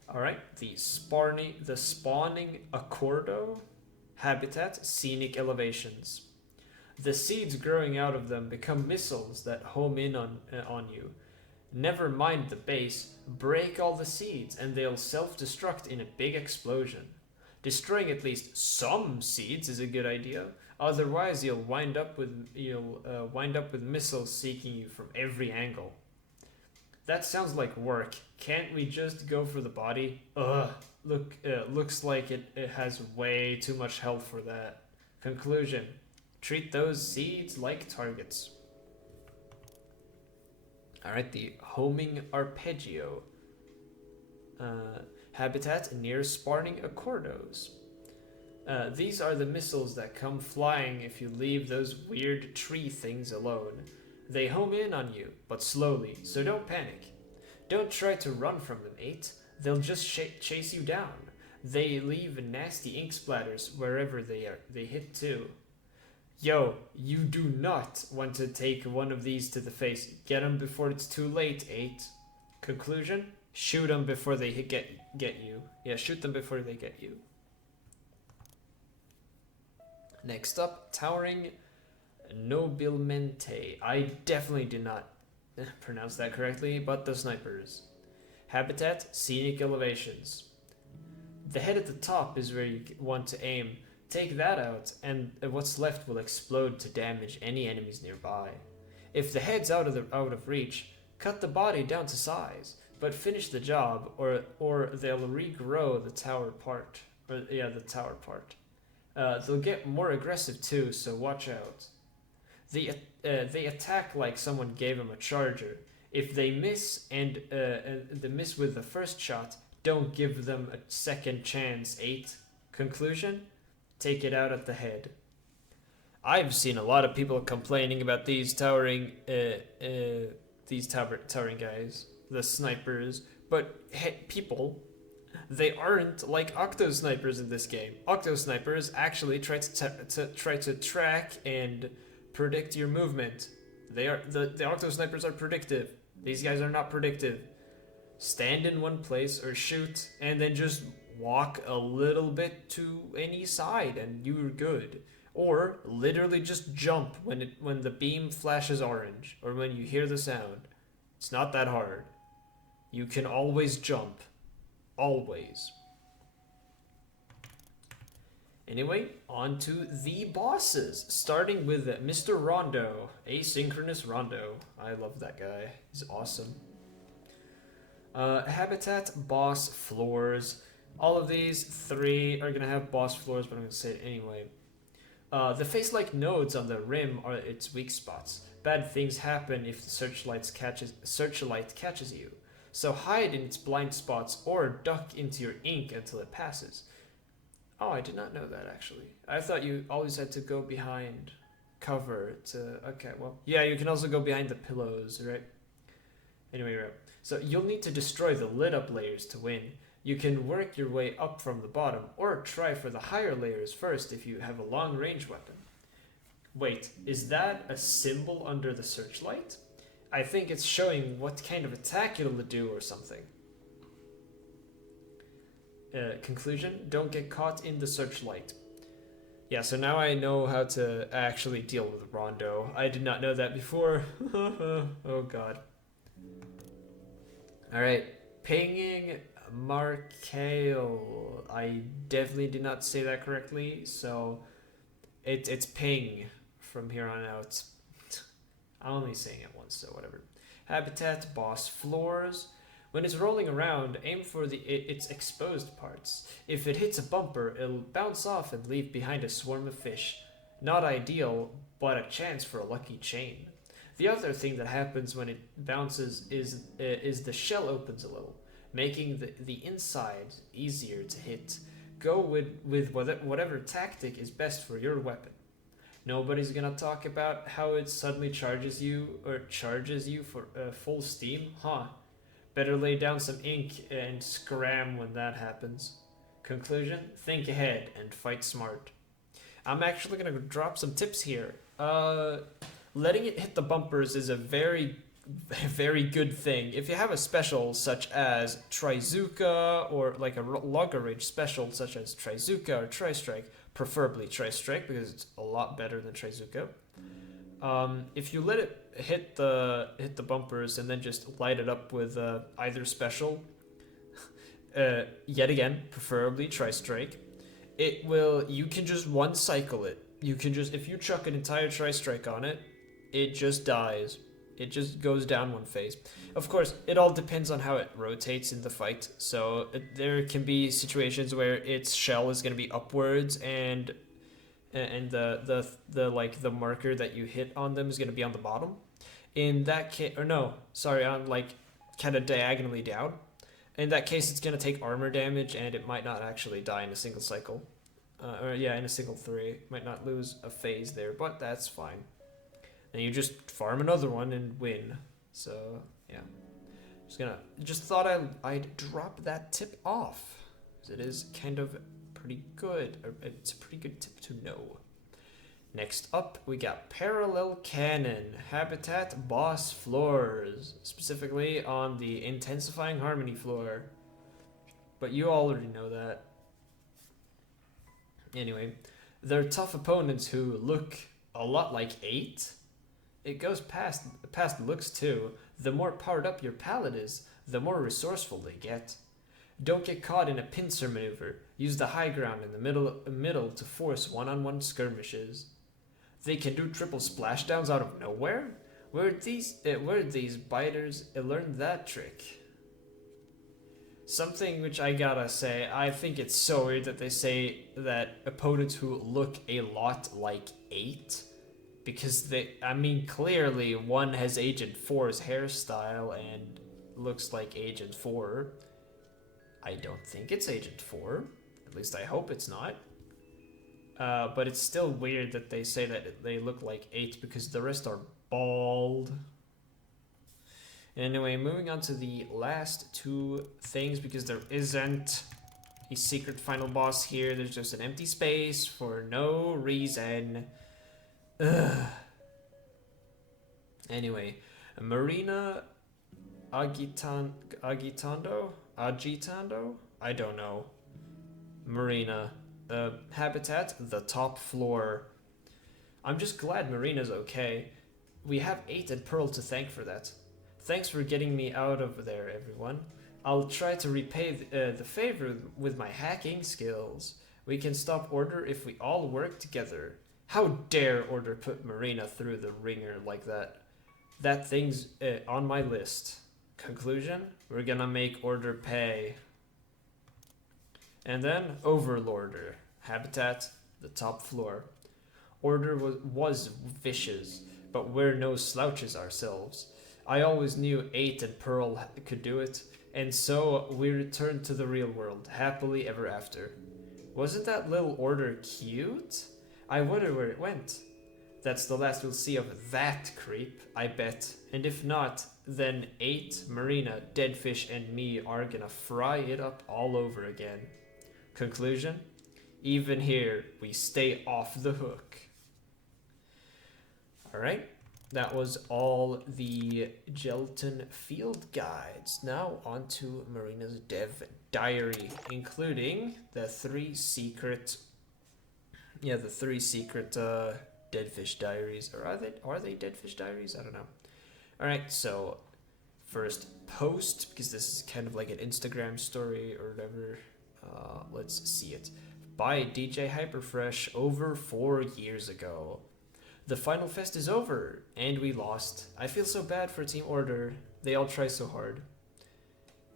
Alright, the spawning accordo. Habitat, scenic elevations. The seeds growing out of them become missiles that home in on you. Never mind the base, break all the seeds and they'll self-destruct in a big explosion. Destroying at least some seeds is a good idea. Otherwise, you'll wind up with missiles seeking you from every angle. That sounds like work. Can't we just go for the body? Looks like it has way too much health for that. Conclusion: treat those seeds like targets. Alright, the homing arpeggio. Habitat near spawning accordos. These are the missiles that come flying if you leave those weird tree things alone. They home in on you, but slowly, so don't panic. Don't try to run from them, 8. They'll just chase you down. They leave nasty ink splatters wherever they hit too. Yo, you do not want to take one of these to the face. Get them before it's too late, 8. Conclusion? Shoot them before they get you. Yeah, shoot them before they get you. Next up, towering nobilmente. I definitely did not pronounce that correctly, but the snipers. Habitat, scenic elevations. The head at the top is where you want to aim. Take that out, and what's left will explode to damage any enemies nearby. If the head's out of reach, cut the body down to size, but finish the job, or they'll regrow the tower part. The tower part. They'll get more aggressive too, so watch out. They attack like someone gave them a charger. If they miss and they miss with the first shot, don't give them a second chance, 8. Conclusion? Take it out at the head. I've seen a lot of people complaining about these towering guys, the snipers, but people, they aren't like octo snipers in this game. Octo snipers actually try to track and predict your movement. The octo snipers are predictive. These guys are not predictive. Stand in one place or shoot, and then just walk a little bit to any side, and you're good. Or literally just jump when the beam flashes orange, or when you hear the sound. It's not that hard. You can always jump. Always. Anyway, on to the bosses, starting with Mr. Rondo, Asynchronous Rondo. I love that guy. He's awesome. Habitat, boss, floors. All of these 3 are gonna have boss floors, but I'm gonna say it anyway. The face-like nodes on the rim are its weak spots. Bad things happen if the searchlight catches you. So hide in its blind spots or duck into your ink until it passes. Oh, I did not know that actually. I thought you always had to go behind cover to... Okay, well, yeah, you can also go behind the pillows, right? Anyway, right. So you'll need to destroy the lit up layers to win. You can work your way up from the bottom, or try for the higher layers first if you have a long range weapon. Wait, is that a symbol under the searchlight? I think it's showing what kind of attack it'll do or something. Conclusion, don't get caught in the searchlight. Yeah, so now I know how to actually deal with Rondo. I did not know that before. Oh god. Alright, pinging Markale. I definitely did not say that correctly, so it's ping from here on out. I'm only saying it once, so whatever. Habitat, boss floors. When it's rolling around, aim for its exposed parts. If it hits a bumper, it'll bounce off and leave behind a swarm of fish. Not ideal, but a chance for a lucky chain. The other thing that happens when it bounces is the shell opens a little, making the inside easier to hit. Go with whatever tactic is best for your weapon. Nobody's gonna talk about how it suddenly charges you for full steam, huh? Better lay down some ink and scram when that happens. Conclusion: think ahead and fight smart. I'm actually gonna drop some tips here. Letting it hit the bumpers is a very, very good thing. If you have a special such as Trizuka or like a Logger Rage special such as Trizuka or Tri-Strike, preferably Tri-Strike because it's a lot better than Trizuka. If you let it hit the bumpers and then just light it up with either special, yet again, preferably Tri-Strike, you can just one cycle it. You can just, if you chuck an entire Tri-Strike on it, it just dies. It just goes down one phase. Of course, it all depends on how it rotates in the fight. So there can be situations where its shell is going to be upwards and the marker that you hit on them is going to be on the bottom. In that case, or no, sorry, on like kind of diagonally down. In that case, it's going to take armor damage and it might not actually die in a single cycle. In a single 3. Might not lose a phase there, but that's fine. And you just farm another one and win. So, yeah. Just thought I'd drop that tip off. Because it is kind of pretty good. It's a pretty good tip to know. Next up, we got Parallel Cannon. Habitat boss floors. Specifically on the Intensifying Harmony floor. But you already know that. Anyway, they're tough opponents who look a lot like 8. It goes past looks too. The more powered up your pallet is, the more resourceful they get. Don't get caught in a pincer maneuver. Use the high ground in the middle to force one-on-one skirmishes. They can do triple splashdowns out of nowhere? Where'd these biters learn that trick? Something which I gotta say, I think it's so weird that they say that opponents who look a lot like 8, because clearly one has Agent 4's hairstyle and looks like Agent 4. I don't think it's Agent 4, at least I hope it's not. But it's still weird that they say that they look like 8 because the rest are bald. Anyway, moving on to the last 2 things, because there isn't a secret final boss here. There's just an empty space for no reason. Ugh. Anyway, Marina Agitando? I don't know. Marina. Habitat, the top floor. I'm just glad Marina's okay. We have 8 and Pearl to thank for that. Thanks for getting me out of there, everyone. I'll try to repay the favor with my hacking skills. We can stop Order if we all work together. How dare Order put Marina through the ringer like that? That thing's on my list. Conclusion? We're gonna make Order pay. And then Overlorder. Habitat, the top floor. Order was vicious, but we're no slouches ourselves. I always knew 8 and Pearl could do it, and so we returned to the real world, happily ever after. Wasn't that little Order cute? I wonder where it went. That's the last we'll see of that creep, I bet. And if not, then 8, Marina, Deadfish, and me are gonna fry it up all over again. Conclusion? Even here, we stay off the hook. Alright, that was all the gelatin field guides. Now on to Marina's dev diary, including the 3 secret Yeah, the three secret Deadfish Diaries, or are they Deadfish Diaries? I don't know. All right, so first post, because this is kind of like an Instagram story or whatever. Let's see it. By DJ Hyperfresh over 4 years ago. The final fest is over, and we lost. I feel so bad for Team Order. They all try so hard.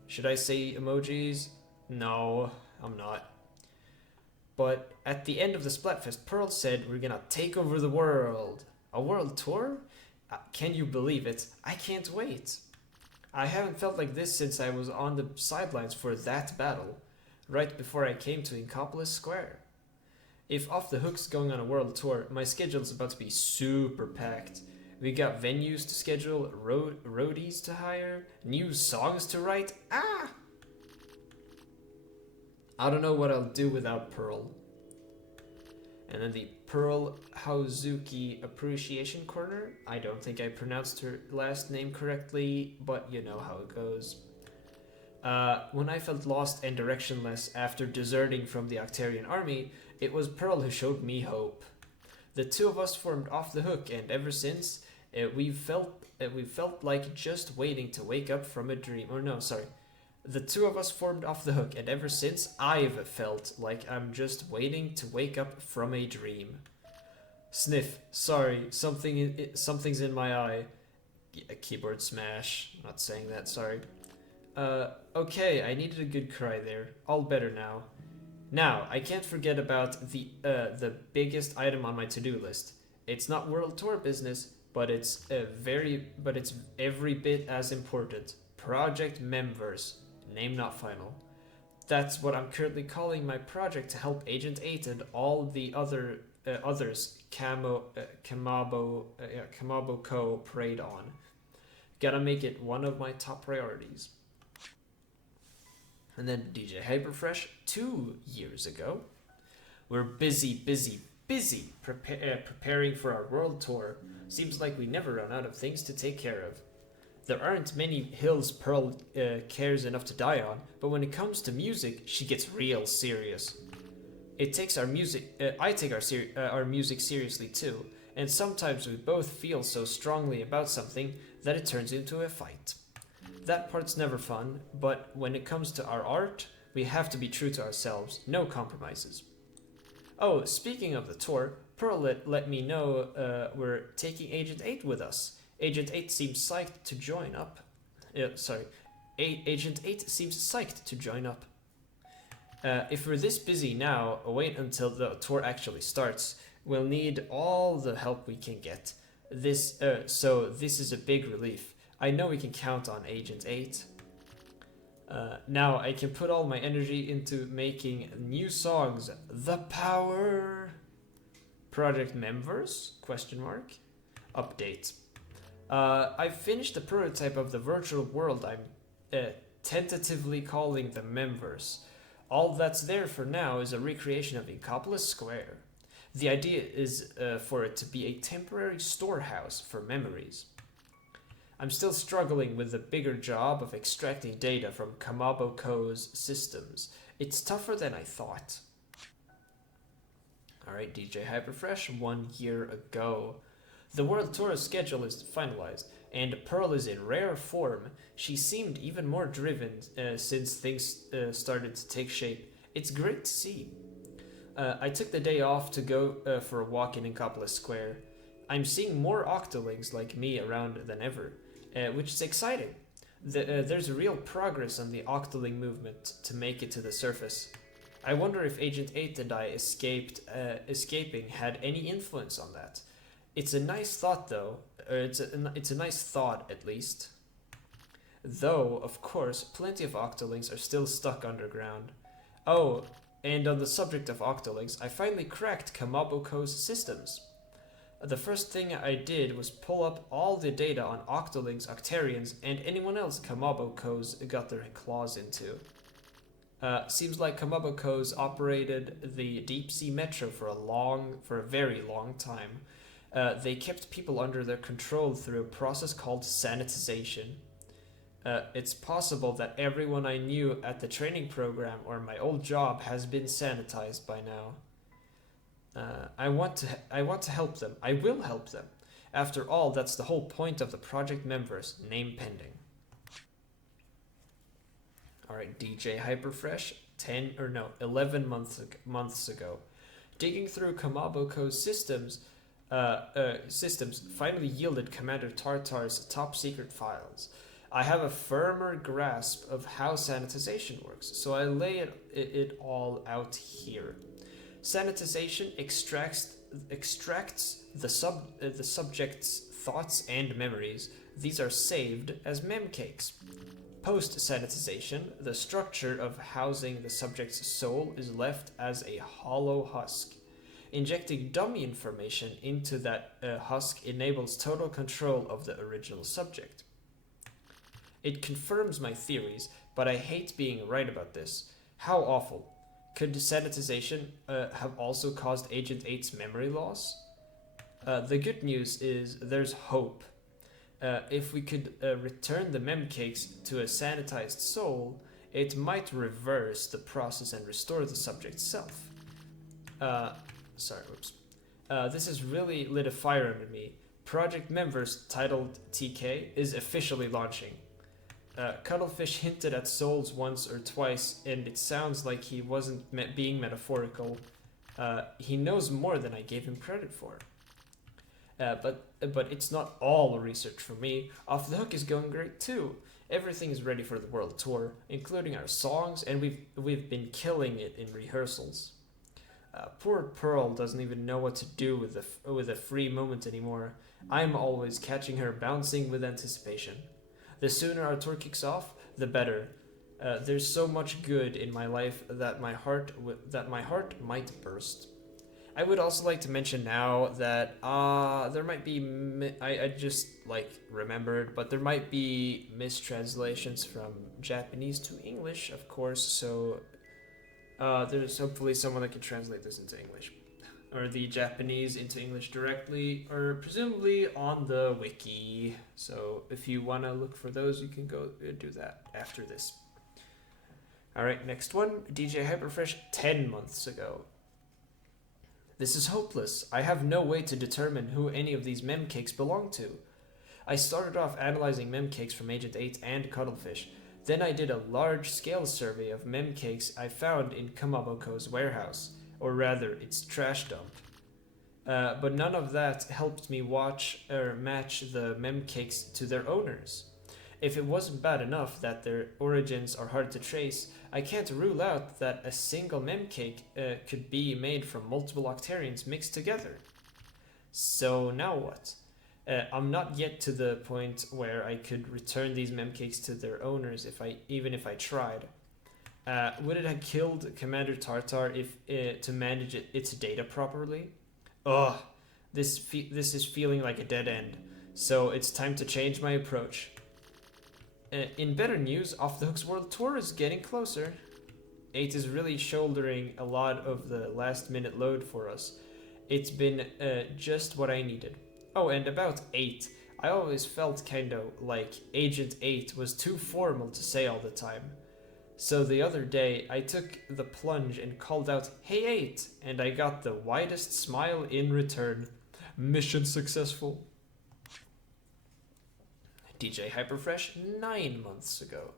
Should I say emojis? No, I'm not. But at the end of the Splatfest, Pearl said we're gonna take over the world. A world tour? Can you believe it? I can't wait. I haven't felt like this since I was on the sidelines for that battle, right before I came to Inkopolis Square. If Off the Hook's going on a world tour, my schedule's about to be super packed. We got venues to schedule, roadies to hire, new songs to write. Ah! I don't know what I'll do without Pearl. And then the Pearl Hazuki Appreciation Corner. I don't think I pronounced her last name correctly, but you know how it goes. When I felt lost and directionless after deserting from the Octarian army, it was Pearl who showed me hope. The two of us formed Off the Hook, and ever since, we felt like just waiting to wake up from a dream. Or no, sorry. The two of us formed Off the Hook, and ever since, I've felt like I'm just waiting to wake up from a dream. Sniff. Sorry, something's in my eye. Yeah, keyboard smash. I'm not saying that, sorry. Okay, I needed a good cry there. All better now. Now, I can't forget about the biggest item on my to-do list. It's not world tour business, but it's every bit as important. Project Memverse. Name not final. That's what I'm currently calling my project to help Agent 8 and all the others Kamabo Co. preyed on. Gotta make it one of my top priorities. And then DJ Hyperfresh 2 years ago. We're busy preparing for our world tour. Seems like we never run out of things to take care of. There aren't many hills Pearl cares enough to die on, but when it comes to music, she gets real serious. I take our music seriously too, and sometimes we both feel so strongly about something that it turns into a fight. That part's never fun, but when it comes to our art, we have to be true to ourselves, no compromises. Oh, speaking of the tour, Pearl let me know we're taking Agent 8 with us. Agent 8 seems psyched to join up. Agent 8 seems psyched to join up. If we're this busy now, wait until the tour actually starts. We'll need all the help we can get. So this is a big relief. I know we can count on Agent 8. Now I can put all my energy into making new songs. The power. Project Members? Question mark. Update. I've finished the prototype of the virtual world I'm tentatively calling the Memverse. All that's there for now is a recreation of Inkopolis Square. The idea is for it to be a temporary storehouse for memories. I'm still struggling with the bigger job of extracting data from Kamabo Co.'s systems. It's tougher than I thought. Alright, DJ Hyperfresh, 1 year ago. The World Tour schedule is finalized, and Pearl is in rare form. She seemed even more driven since things started to take shape. It's great to see. I took the day off to go for a walk in Inkopolis Square. I'm seeing more Octolings like me around than ever, which is exciting. There's real progress on the Octoling movement to make it to the surface. I wonder if Agent 8 and I escaping had any influence on that. It's a nice thought, though. It's a nice thought, at least. Though, of course, plenty of Octolings are still stuck underground. Oh, and on the subject of Octolings, I finally cracked Kamabo Co.'s systems. The first thing I did was pull up all the data on Octolings, Octarians, and anyone else Kamabo Co.'s got their claws into. Seems like Kamabo Co.'s operated the Deep Sea Metro for a very long time. They kept people under their control through a process called sanitization. It's possible that everyone I knew at the training program or my old job has been sanitized by now. I want to help them. I will help them. After all, that's the whole point of the project members. Name pending. All right, DJ Hyperfresh, 11 months ago. Digging through Kamaboko's systems finally yielded Commander Tartar's top secret files. I have a firmer grasp of how sanitization works, so I lay it all out here. Sanitization extracts the subject's thoughts and memories. These are saved as memcakes. Post-sanitization, the structure of housing the subject's soul is left as a hollow husk. Injecting dummy information into that husk enables total control of the original subject. It confirms my theories, but I hate being right about this. How awful. Could sanitization have also caused Agent 8's memory loss? The good news is there's hope. If we could return the memcakes to a sanitized soul, it might reverse the process and restore the subject's self. This has really lit a fire under me. Project Members, titled TK, is officially launching. Cuttlefish hinted at souls once or twice, and it sounds like he wasn't being metaphorical. He knows more than I gave him credit for. But it's not all research for me. Off the Hook is going great too. Everything is ready for the world tour, including our songs, and we've been killing it in rehearsals. Poor Pearl doesn't even know what to do with a free moment anymore. I'm always catching her bouncing with anticipation. The sooner our tour kicks off, the better. There's so much good in my life that my heart might burst. I would also like to mention now that there might be I just remembered, but there might be mistranslations from Japanese to English, of course. So there's hopefully someone that can translate this into English, or the Japanese into English directly, or presumably on the wiki. So if you want to look for those, you can go do that after this. Alright, next one. DJ Hyperfresh 10 months ago. This is hopeless. I have no way to determine who any of these memcakes belong to. I started off analyzing memcakes from Agent 8 and Cuttlefish. Then I did a large-scale survey of memcakes I found in Kamaboko's warehouse, or rather, its trash dump. But none of that helped me watch or match the memcakes to their owners. If it wasn't bad enough that their origins are hard to trace, I can't rule out that a single memcake could be made from multiple Octarians mixed together. So now what? I'm not yet to the point where I could return these memcakes to their owners even if I tried. Would it have killed Commander Tartar to manage its data properly? Ugh, this is feeling like a dead end, so it's time to change my approach. In better news, Off the Hook's World Tour is getting closer. 8 is really shouldering a lot of the last-minute load for us. It's been just what I needed. Oh, and about 8, I always felt kinda like Agent 8 was too formal to say all the time. So the other day, I took the plunge and called out, "Hey 8," and I got the widest smile in return. Mission successful. DJ Hyperfresh 9 months ago.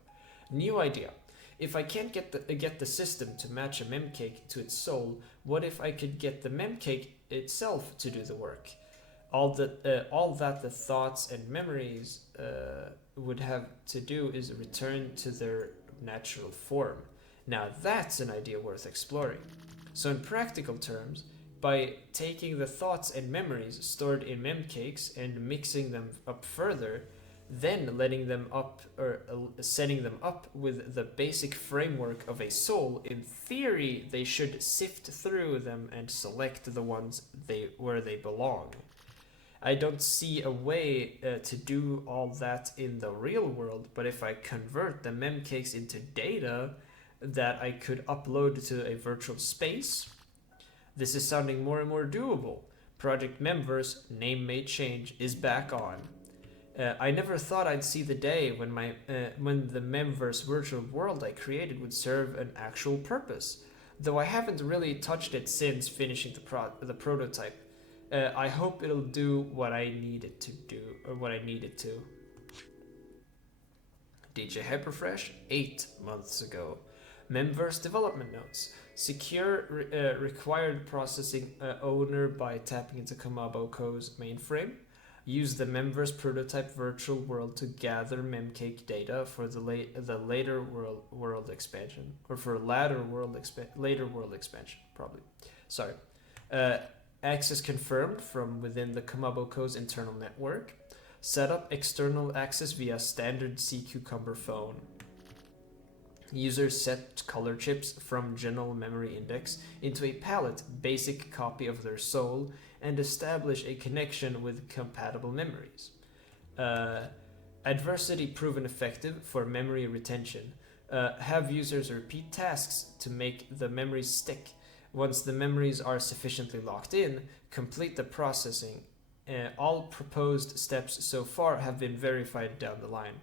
New idea. If I can't get the system to match a memcake to its soul, what if I could get the memcake itself to do the work? All that the thoughts and memories would have to do is return to their natural form. Now that's an idea worth exploring. So in practical terms, by taking the thoughts and memories stored in memcakes and mixing them up further, then letting them up or setting them up with the basic framework of a soul, in theory they should sift through them and select the ones where they belong. I don't see a way to do all that in the real world, but if I convert the memcakes into data that I could upload to a virtual space, this is sounding more and more doable. Project Members, name may change, is back on. I never thought I'd see the day when the Memverse virtual world I created would serve an actual purpose. though I haven't really touched it since finishing the prototype. I hope it'll do what I need it to do, or what I need it to. DJ Hyperfresh, 8 months ago. Memverse development notes. Secure required processing owner by tapping into Kamaboko's mainframe. Use the Memverse prototype virtual world to gather memcake data for the later world expansion, or for later world expansion, probably. Sorry. Access confirmed from within the Kamaboko's internal network. Set up external access via standard Sea Cucumber phone. Users set color chips from general memory index into a Pallet basic copy of their soul and establish a connection with compatible memories. Adversity proven effective for memory retention. Have users repeat tasks to make the memories stick. Once the memories are sufficiently locked in, complete the processing. All proposed steps so far have been verified down the line.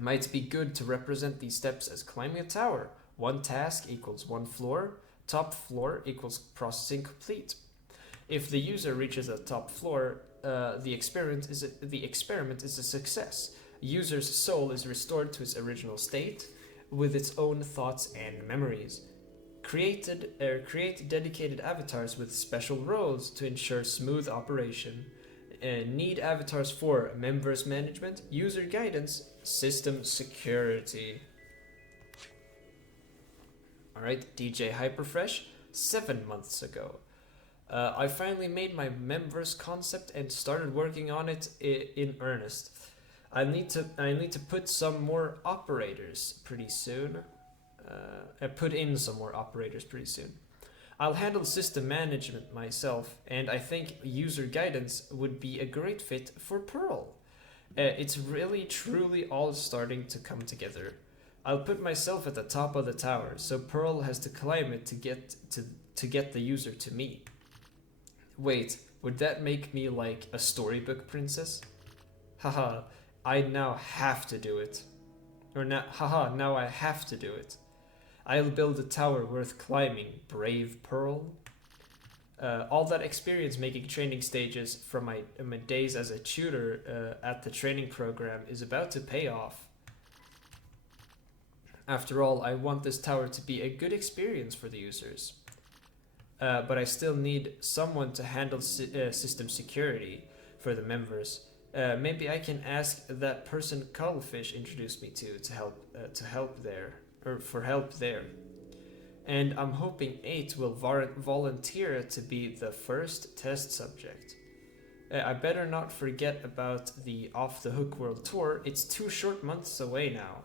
Might be good to represent these steps as climbing a tower. One task equals one floor. Top floor equals processing complete. If the user reaches the top floor, the experiment is a success. User's soul is restored to its original state with its own thoughts and memories. Create dedicated avatars with special roles to ensure smooth operation. Need avatars for Memverse management, user guidance, system security. Alright, DJ Hyperfresh, 7 months ago. I finally made my Memverse concept and started working on it in earnest. I need to put some more operators pretty soon. Put in some more operators pretty soon. I'll handle system management myself, and I think user guidance would be a great fit for Pearl. It's really truly all starting to come together. I'll put myself at the top of the tower, so Pearl has to climb it to get the user to me. Wait, would that make me like a storybook princess? Haha, I now have to do it. Now I have to do it. I'll build a tower worth climbing, brave Pearl. All that experience making training stages from my days as a tutor at the training program is about to pay off. After all, I want this tower to be a good experience for the users. But I still need someone to handle system security for the members. Maybe I can ask that person Cuttlefish introduced me to help there. And I'm hoping 8 will volunteer to be the first test subject. I better not forget about the Off the Hook World Tour. It's 2 short months away now.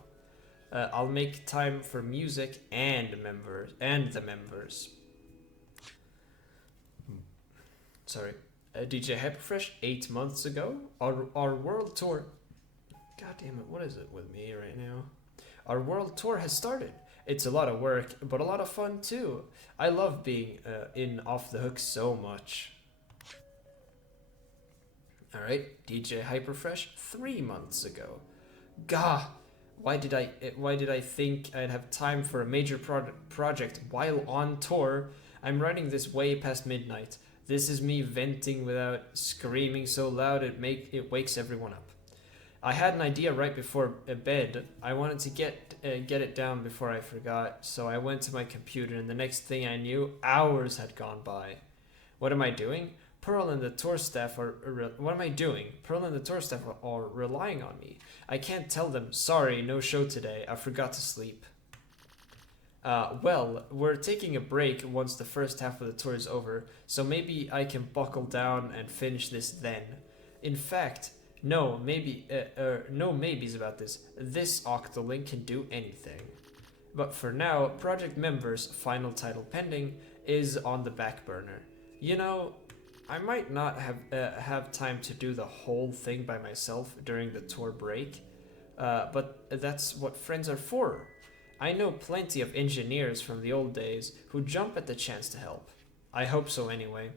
I'll make time for music and the members. Sorry. DJ Hyperfresh, 8 months ago. Our world tour. God damn it, what is it with me right now? Our world tour has started. It's a lot of work, but a lot of fun too. I love being in Off the Hook so much. Alright, DJ Hyperfresh, 3 months ago. Gah! Why did I think I'd have time for a major project while on tour? I'm writing this way past midnight. This is me venting without screaming so loud it wakes everyone up. I had an idea right before bed. I wanted to get it down before I forgot, so I went to my computer, and the next thing I knew, hours had gone by. What am I doing? Pearl and the tour staff are relying on me. I can't tell them, sorry, no show today. I forgot to sleep. Well, we're taking a break once the first half of the tour is over, so maybe I can buckle down and finish this then. In fact, no maybes about this. This Octolink can do anything. But for now, Project Members' final title pending is on the back burner. You know, I might not have time to do the whole thing by myself during the tour break, but that's what friends are for. I know plenty of engineers from the old days who jump at the chance to help. I hope so anyway.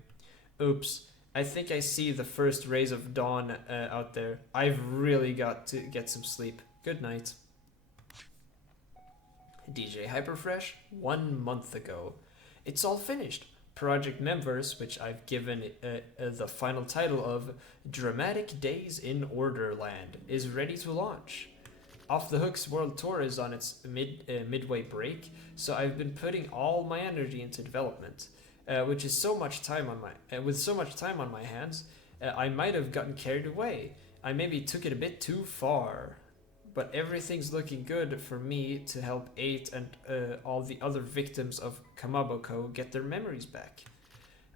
Oops, I think I see the first rays of dawn out there. I've really got to get some sleep. Good night. DJ Hyperfresh 1 month ago. It's all finished. Project Members, which I've given the final title of Dramatic Days in Orderland, is ready to launch. Off the Hook's World Tour is on its midway break, so I've been putting all my energy into development, which is so much time on my with so much time on my hands, I might have gotten carried away. I maybe took it a bit too far, but everything's looking good for me to help 8 and all the other victims of Kamaboko get their memories back.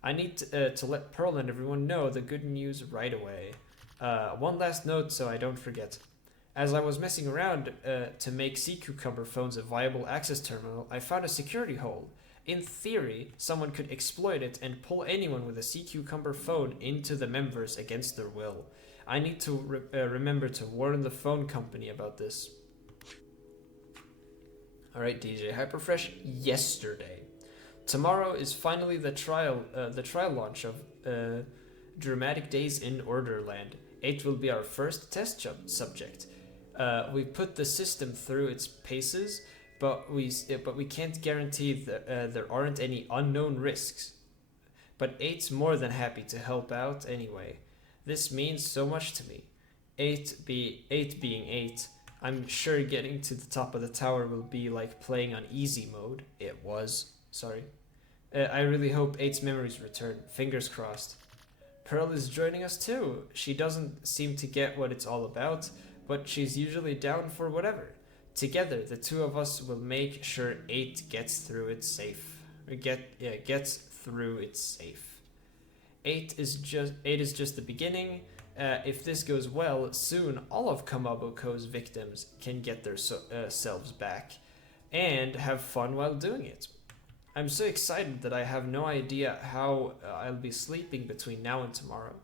I need to let Pearl and everyone know the good news right away. One last note so I don't forget. As I was messing around to make Sea Cucumber phones a viable access terminal, I found a security hole. In theory, someone could exploit it and pull anyone with a Sea Cucumber phone into the members against their will. I need to remember to warn the phone company about this. Alright, DJ Hyperfresh, yesterday. Tomorrow is finally the trial launch of Dramatic Days in Orderland. 8 will be our first test subject. We put the system through its paces, but we can't guarantee that there aren't any unknown risks. But 8's more than happy to help out anyway. This means so much to me. 8 being 8, I'm sure getting to the top of the tower will be like playing on easy mode. It was. Sorry. I really hope 8's memories return. Fingers crossed. Pearl is joining us too. She doesn't seem to get what it's all about, but she's usually down for whatever. Together, the two of us will make sure 8 gets through it safe. Gets through it safe. 8 is just the beginning. If this goes well, soon all of Kamaboko's victims can get their selves back and have fun while doing it. I'm so excited that I have no idea how I'll be sleeping between now and tomorrow.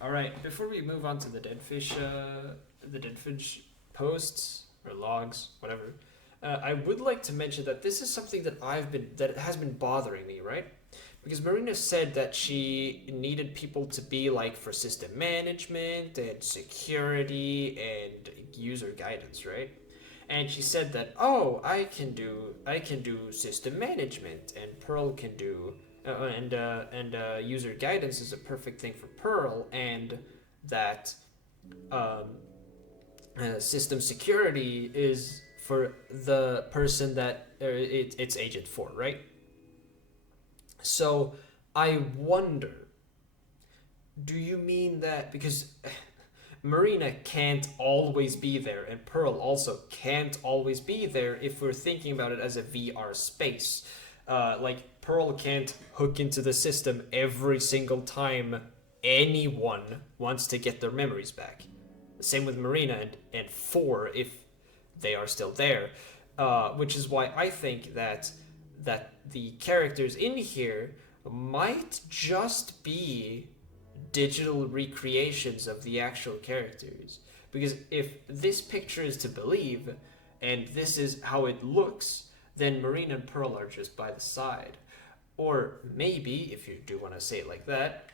Alright, before we move on to the Deadfish posts or logs, whatever, I would like to mention that this is something that has been bothering me, right? Because Marina said that she needed people to be like for system management and security and user guidance, right? And she said that, oh, I can do system management, and Pearl can do user guidance is a perfect thing for Pearl, and that system security is for the person that it's Agent 4, right? So I wonder, do you mean that because Marina can't always be there, and Pearl also can't always be there if we're thinking about it as a VR space. Like, Pearl can't hook into the system every single time anyone wants to get their memories back. Same with Marina and 4 if they are still there. Which is why I think that the characters in here might just be digital recreations of the actual characters. Because if this picture is to believe, and this is how it looks, then Marina and Pearl are just by the side. Or maybe, if you do want to say it like that,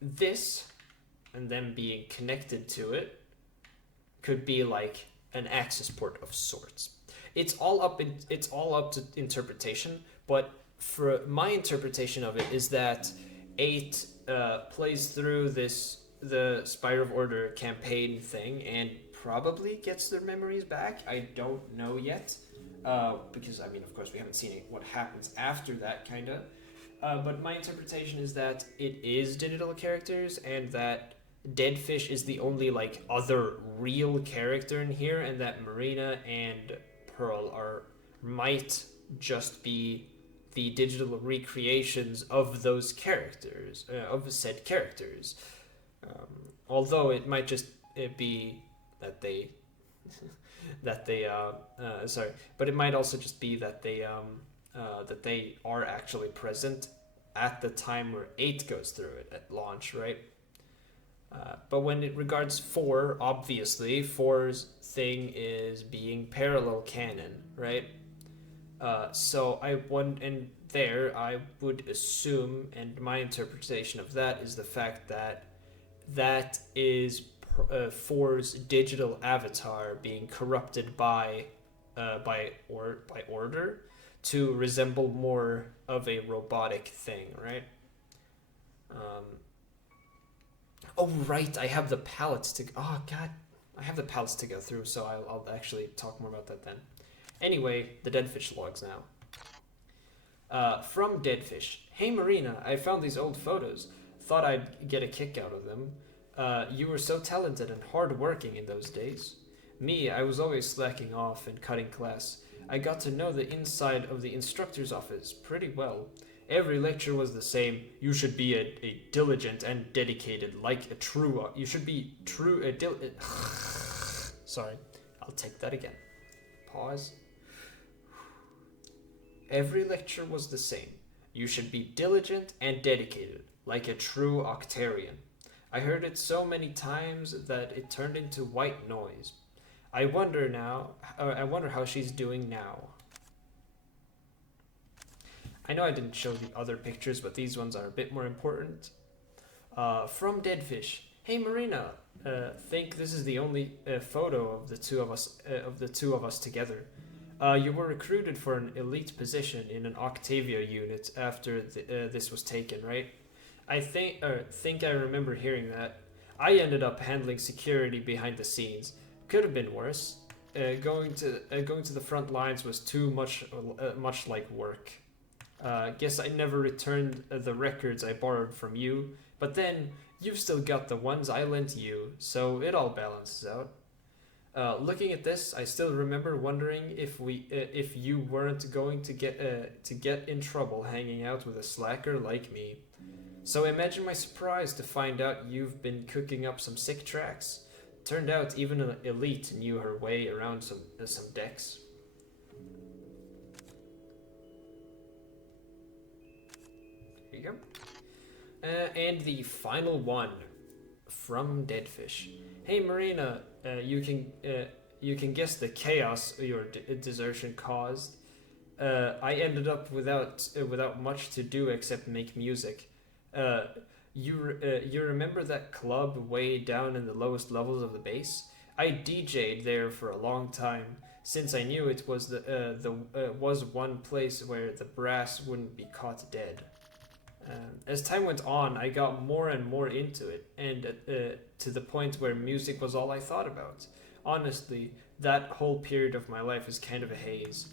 this, and them being connected to it, could be like an access port of sorts. It's all up to interpretation, but for my interpretation of it is that 8 plays through the Spire of Order campaign thing and probably gets their memories back. I don't know yet, because I mean, of course, we haven't seen what happens after that, kinda. But my interpretation is that it is digital characters, and that Deadfish is the only like other real character in here, and that Marina and Pearl might just be the digital recreations of those characters, of said characters. Although it might just be that they, but it might also just be that they are actually present at the time where 8 goes through it at launch, right? But when it regards 4, obviously 4's thing is being parallel canon, right? So I would assume, and my interpretation of that is the fact that is 4's digital avatar being corrupted by by order to resemble more of a robotic thing, right? Um, oh right, I have the pallets to. Oh god, I have the pallets to go through, so I'll actually talk more about that then. Anyway, the deadfish logs now. From Deadfish. Hey Marina, I found these old photos. Thought I'd get a kick out of them. You were so talented and hard-working in those days. Me, I was always slacking off and cutting class. I got to know the inside of the instructor's office pretty well. Every lecture was the same. You should be a diligent and dedicated, like a true. You should be true. Sorry, I'll take that again. Pause. Every lecture was the same. You should be diligent and dedicated, like a true Octarian. I heard it so many times that it turned into white noise. I wonder how she's doing now. I know I didn't show the other pictures, but these ones are a bit more important. From Deadfish. Hey Marina, think this is the only photo of the two of us together. You were recruited for an elite position in an Octavia unit after this was taken, right? I think I remember hearing that. I ended up handling security behind the scenes. Could have been worse. Going to the front lines was too much like work. Guess I never returned the records I borrowed from you, but then you've still got the ones I lent you, so it all balances out. Looking at this, I still remember wondering if you weren't going to get in trouble hanging out with a slacker like me. So imagine my surprise to find out you've been cooking up some sick tracks. Turned out even an elite knew her way around some decks. Here you go. And the final one from Deadfish. Hey Marina, you can guess the chaos your desertion caused. I ended up without much to do except make music. You remember that club way down in the lowest levels of the base? I DJ'd there for a long time, since I knew it was was one place where the brass wouldn't be caught dead. As time went on, I got more and more into it, and to the point where music was all I thought about. Honestly, that whole period of my life is kind of a haze.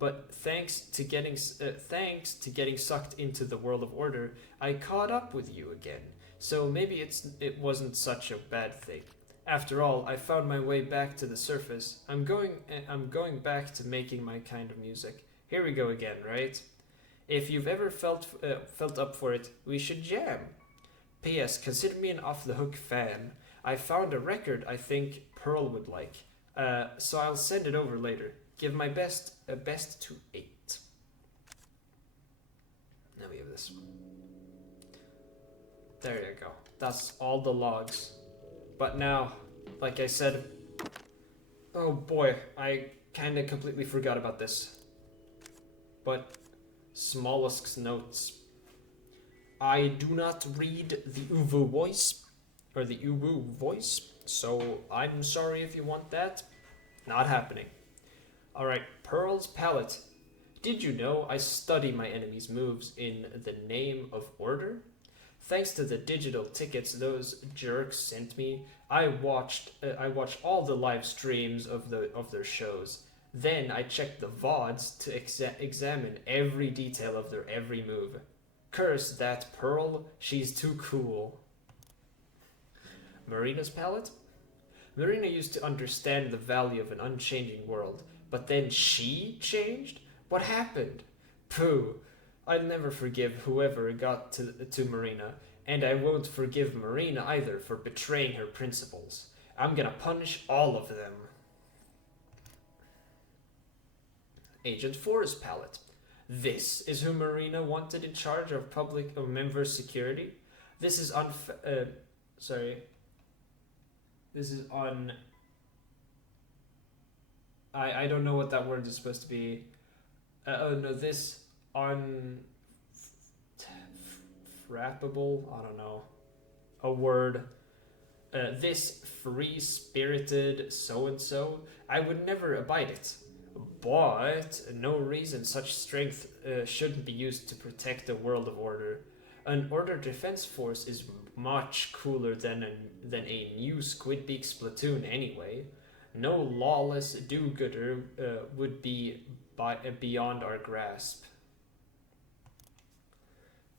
But thanks to getting sucked into the world of order, I caught up with you again. So maybe it wasn't such a bad thing. After all, I found my way back to the surface. I'm going back to making my kind of music. Here we go again, right? If you've ever felt up for it, we should jam. P.S. Consider me an off-the-hook fan. I found a record I think Pearl would like. So I'll send it over later. Give my best to 8. Now we have this one. There you go. That's all the logs. But now, like I said, oh boy, I kind of completely forgot about this. But Smollosk's notes. I do not read the Uwu voice, so I'm sorry if you want that. Not happening. Alright, Pearl's Pallet. Did you know I study my enemies' moves in the name of order? Thanks to the digital tickets those jerks sent me, I watched all the live streams of their shows. Then I checked the VODs to examine every detail of their every move. Curse that Pearl, she's too cool. Marina's Palette? Marina used to understand the value of an unchanging world, but then she changed? What happened? Pooh. I'll never forgive whoever got to Marina, and I won't forgive Marina either for betraying her principles. I'm gonna punish all of them. Agent 4's Palette. This is who Marina wanted in charge of member security. This is I don't know what that word is supposed to be. This unfrappable, I don't know, a word. This free-spirited so-and-so, I would never abide it. But no reason such strength shouldn't be used to protect the world of order. An order defense force is much cooler than a new Squidbeak Splatoon anyway. No lawless do-gooder would be beyond our grasp.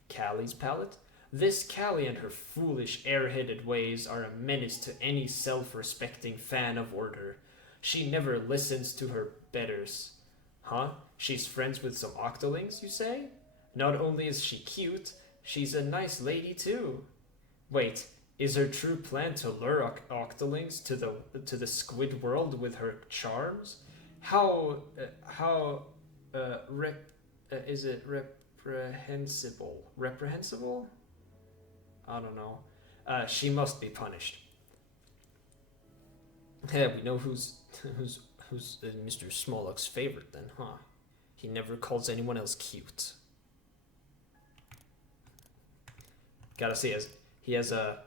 Callie's Pallet? This Callie and her foolish, airheaded ways are a menace to any self-respecting fan of order. She never listens to her betters. Huh? She's friends with some octolings, you say? Not only is she cute, she's a nice lady too. Wait, is her true plan to lure octolings to the squid world with her charms? Is it reprehensible? Reprehensible? I don't know. She must be punished. Yeah, we know who's Mr. Smollosk's favorite then, huh? He never calls anyone else cute. Gotta see, he has a...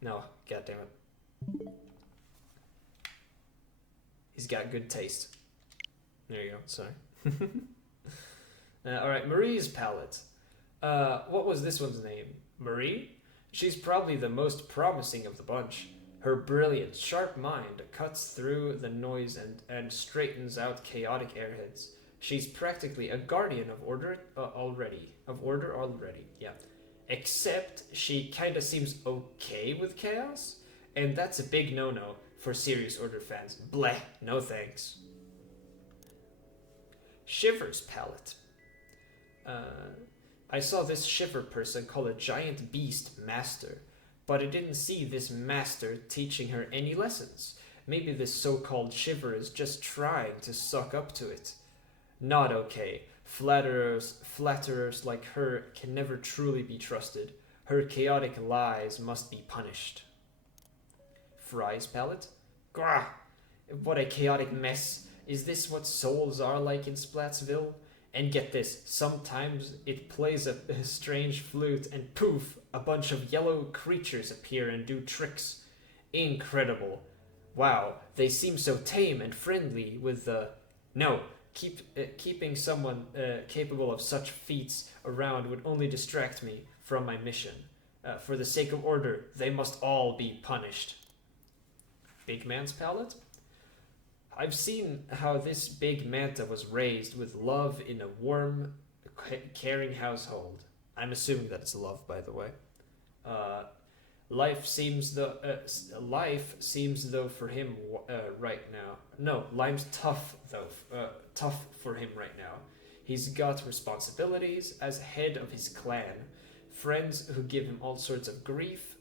No, goddammit. He's got good taste. There you go, sorry. Alright, Marie's Pallet. What was this one's name? Marie? She's probably the most promising of the bunch. Her brilliant, sharp mind cuts through the noise and straightens out chaotic airheads. She's practically a guardian of order already. Yeah. Except she kinda seems okay with chaos, and that's a big no-no for serious Order fans. Bleh, no thanks. Shiver's Palette. I saw this Shiver person call a giant beast master, but I didn't see this master teaching her any lessons. Maybe this so-called Shiver is just trying to suck up to it. Not okay. Flatterers like her can never truly be trusted. Her chaotic lies must be punished. Fry's Palette? Grah! What a chaotic mess. Is this what souls are like in Splatsville? And get this, sometimes it plays a strange flute and poof, a bunch of yellow creatures appear and do tricks. Incredible. Wow, they seem so tame and friendly with the... No, keeping someone capable of such feats around would only distract me from my mission. For the sake of order, they must all be punished. Big Man's Palette? I've seen how this big manta was raised with love in a warm, caring household. I'm assuming that it's love, by the way. Life seems though for him right now. No, life's tough though. Tough for him right now. He's got responsibilities as head of his clan, friends who give him all sorts of grief,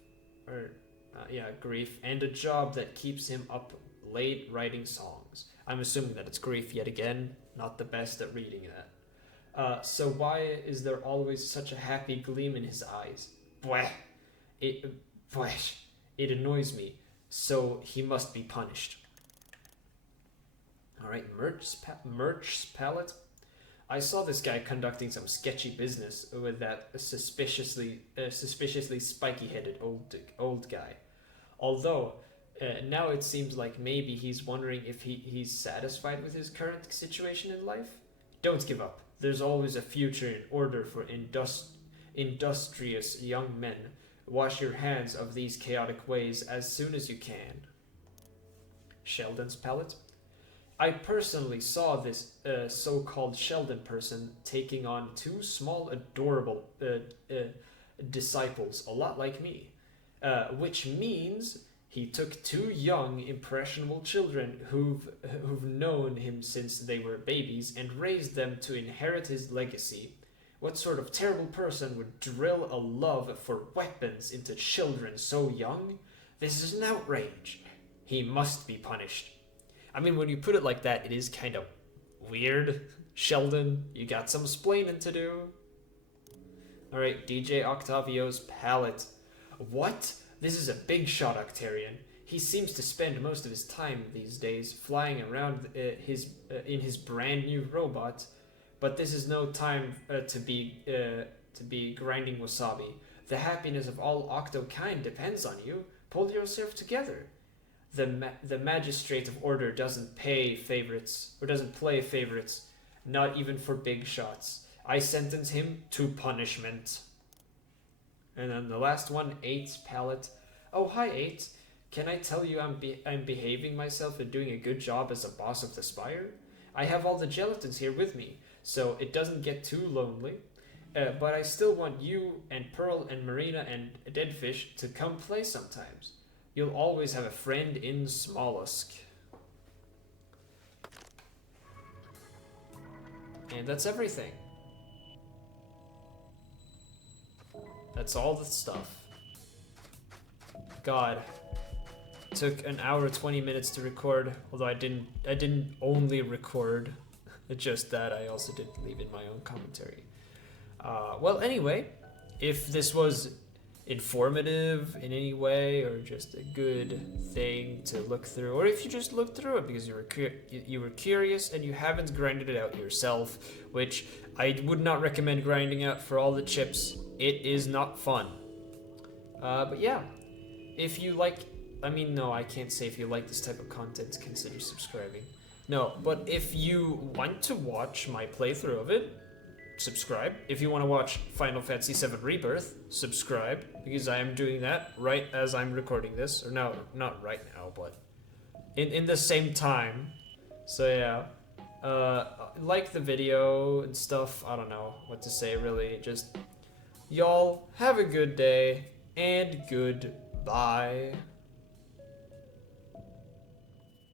and a job that keeps him up late writing songs. I'm assuming that it's grief yet again. Not the best at reading that. So why is there always such a happy gleam in his eyes? It annoys me. So he must be punished. Alright, Merch's Palette. I saw this guy conducting some sketchy business with that suspiciously spiky-headed old guy. Although, now it seems like maybe he's wondering if he's satisfied with his current situation in life. Don't give up. There's always a future in order for industrious young men. Wash your hands of these chaotic ways as soon as you can. Sheldon's Palette. I personally saw this so-called Sheldon person taking on two small, adorable disciples, a lot like me. Which means he took two young, impressionable children who've known him since they were babies and raised them to inherit his legacy. What sort of terrible person would drill a love for weapons into children so young? This is an outrage. He must be punished. I mean, when you put it like that, it is kind of weird. Sheldon, you got some splaining to do. Alright, DJ Octavio's Palette. What? This is a big shot Octarian. He seems to spend most of his time these days flying around in his brand new robot, but this is no time to be grinding wasabi. The happiness of all Octo kind depends on you. Pull yourself together. The magistrate of order doesn't pay favorites, or doesn't play favorites, not even for big shots. I sentence him to punishment. And then the last one, 8, Pallet. Oh, hi, 8. Can I tell you I'm behaving myself and doing a good job as a boss of the Spire? I have all the gelatins here with me, so it doesn't get too lonely. But I still want you and Pearl and Marina and Deadfish to come play sometimes. You'll always have a friend in Smollosk. And that's everything. That's all the stuff. God. It took an hour 20 minutes to record, although I didn't only record. It's just that I also did leave in my own commentary. Well, anyway, if this was informative in any way, or just a good thing to look through, or if you just looked through it because you were curious and you haven't grinded it out yourself, which I would not recommend grinding out for all the chips. It is not fun. But yeah, if you like, I mean, no, I can't say if you like this type of content, consider subscribing. No, but if you want to watch my playthrough of it, subscribe. If you want to watch Final Fantasy VII Rebirth, subscribe, because I am doing that right as I'm recording this. Or no, not right now, but in the same time. So yeah, like the video and stuff. I don't know what to say, really. Just, y'all have a good day, and goodbye.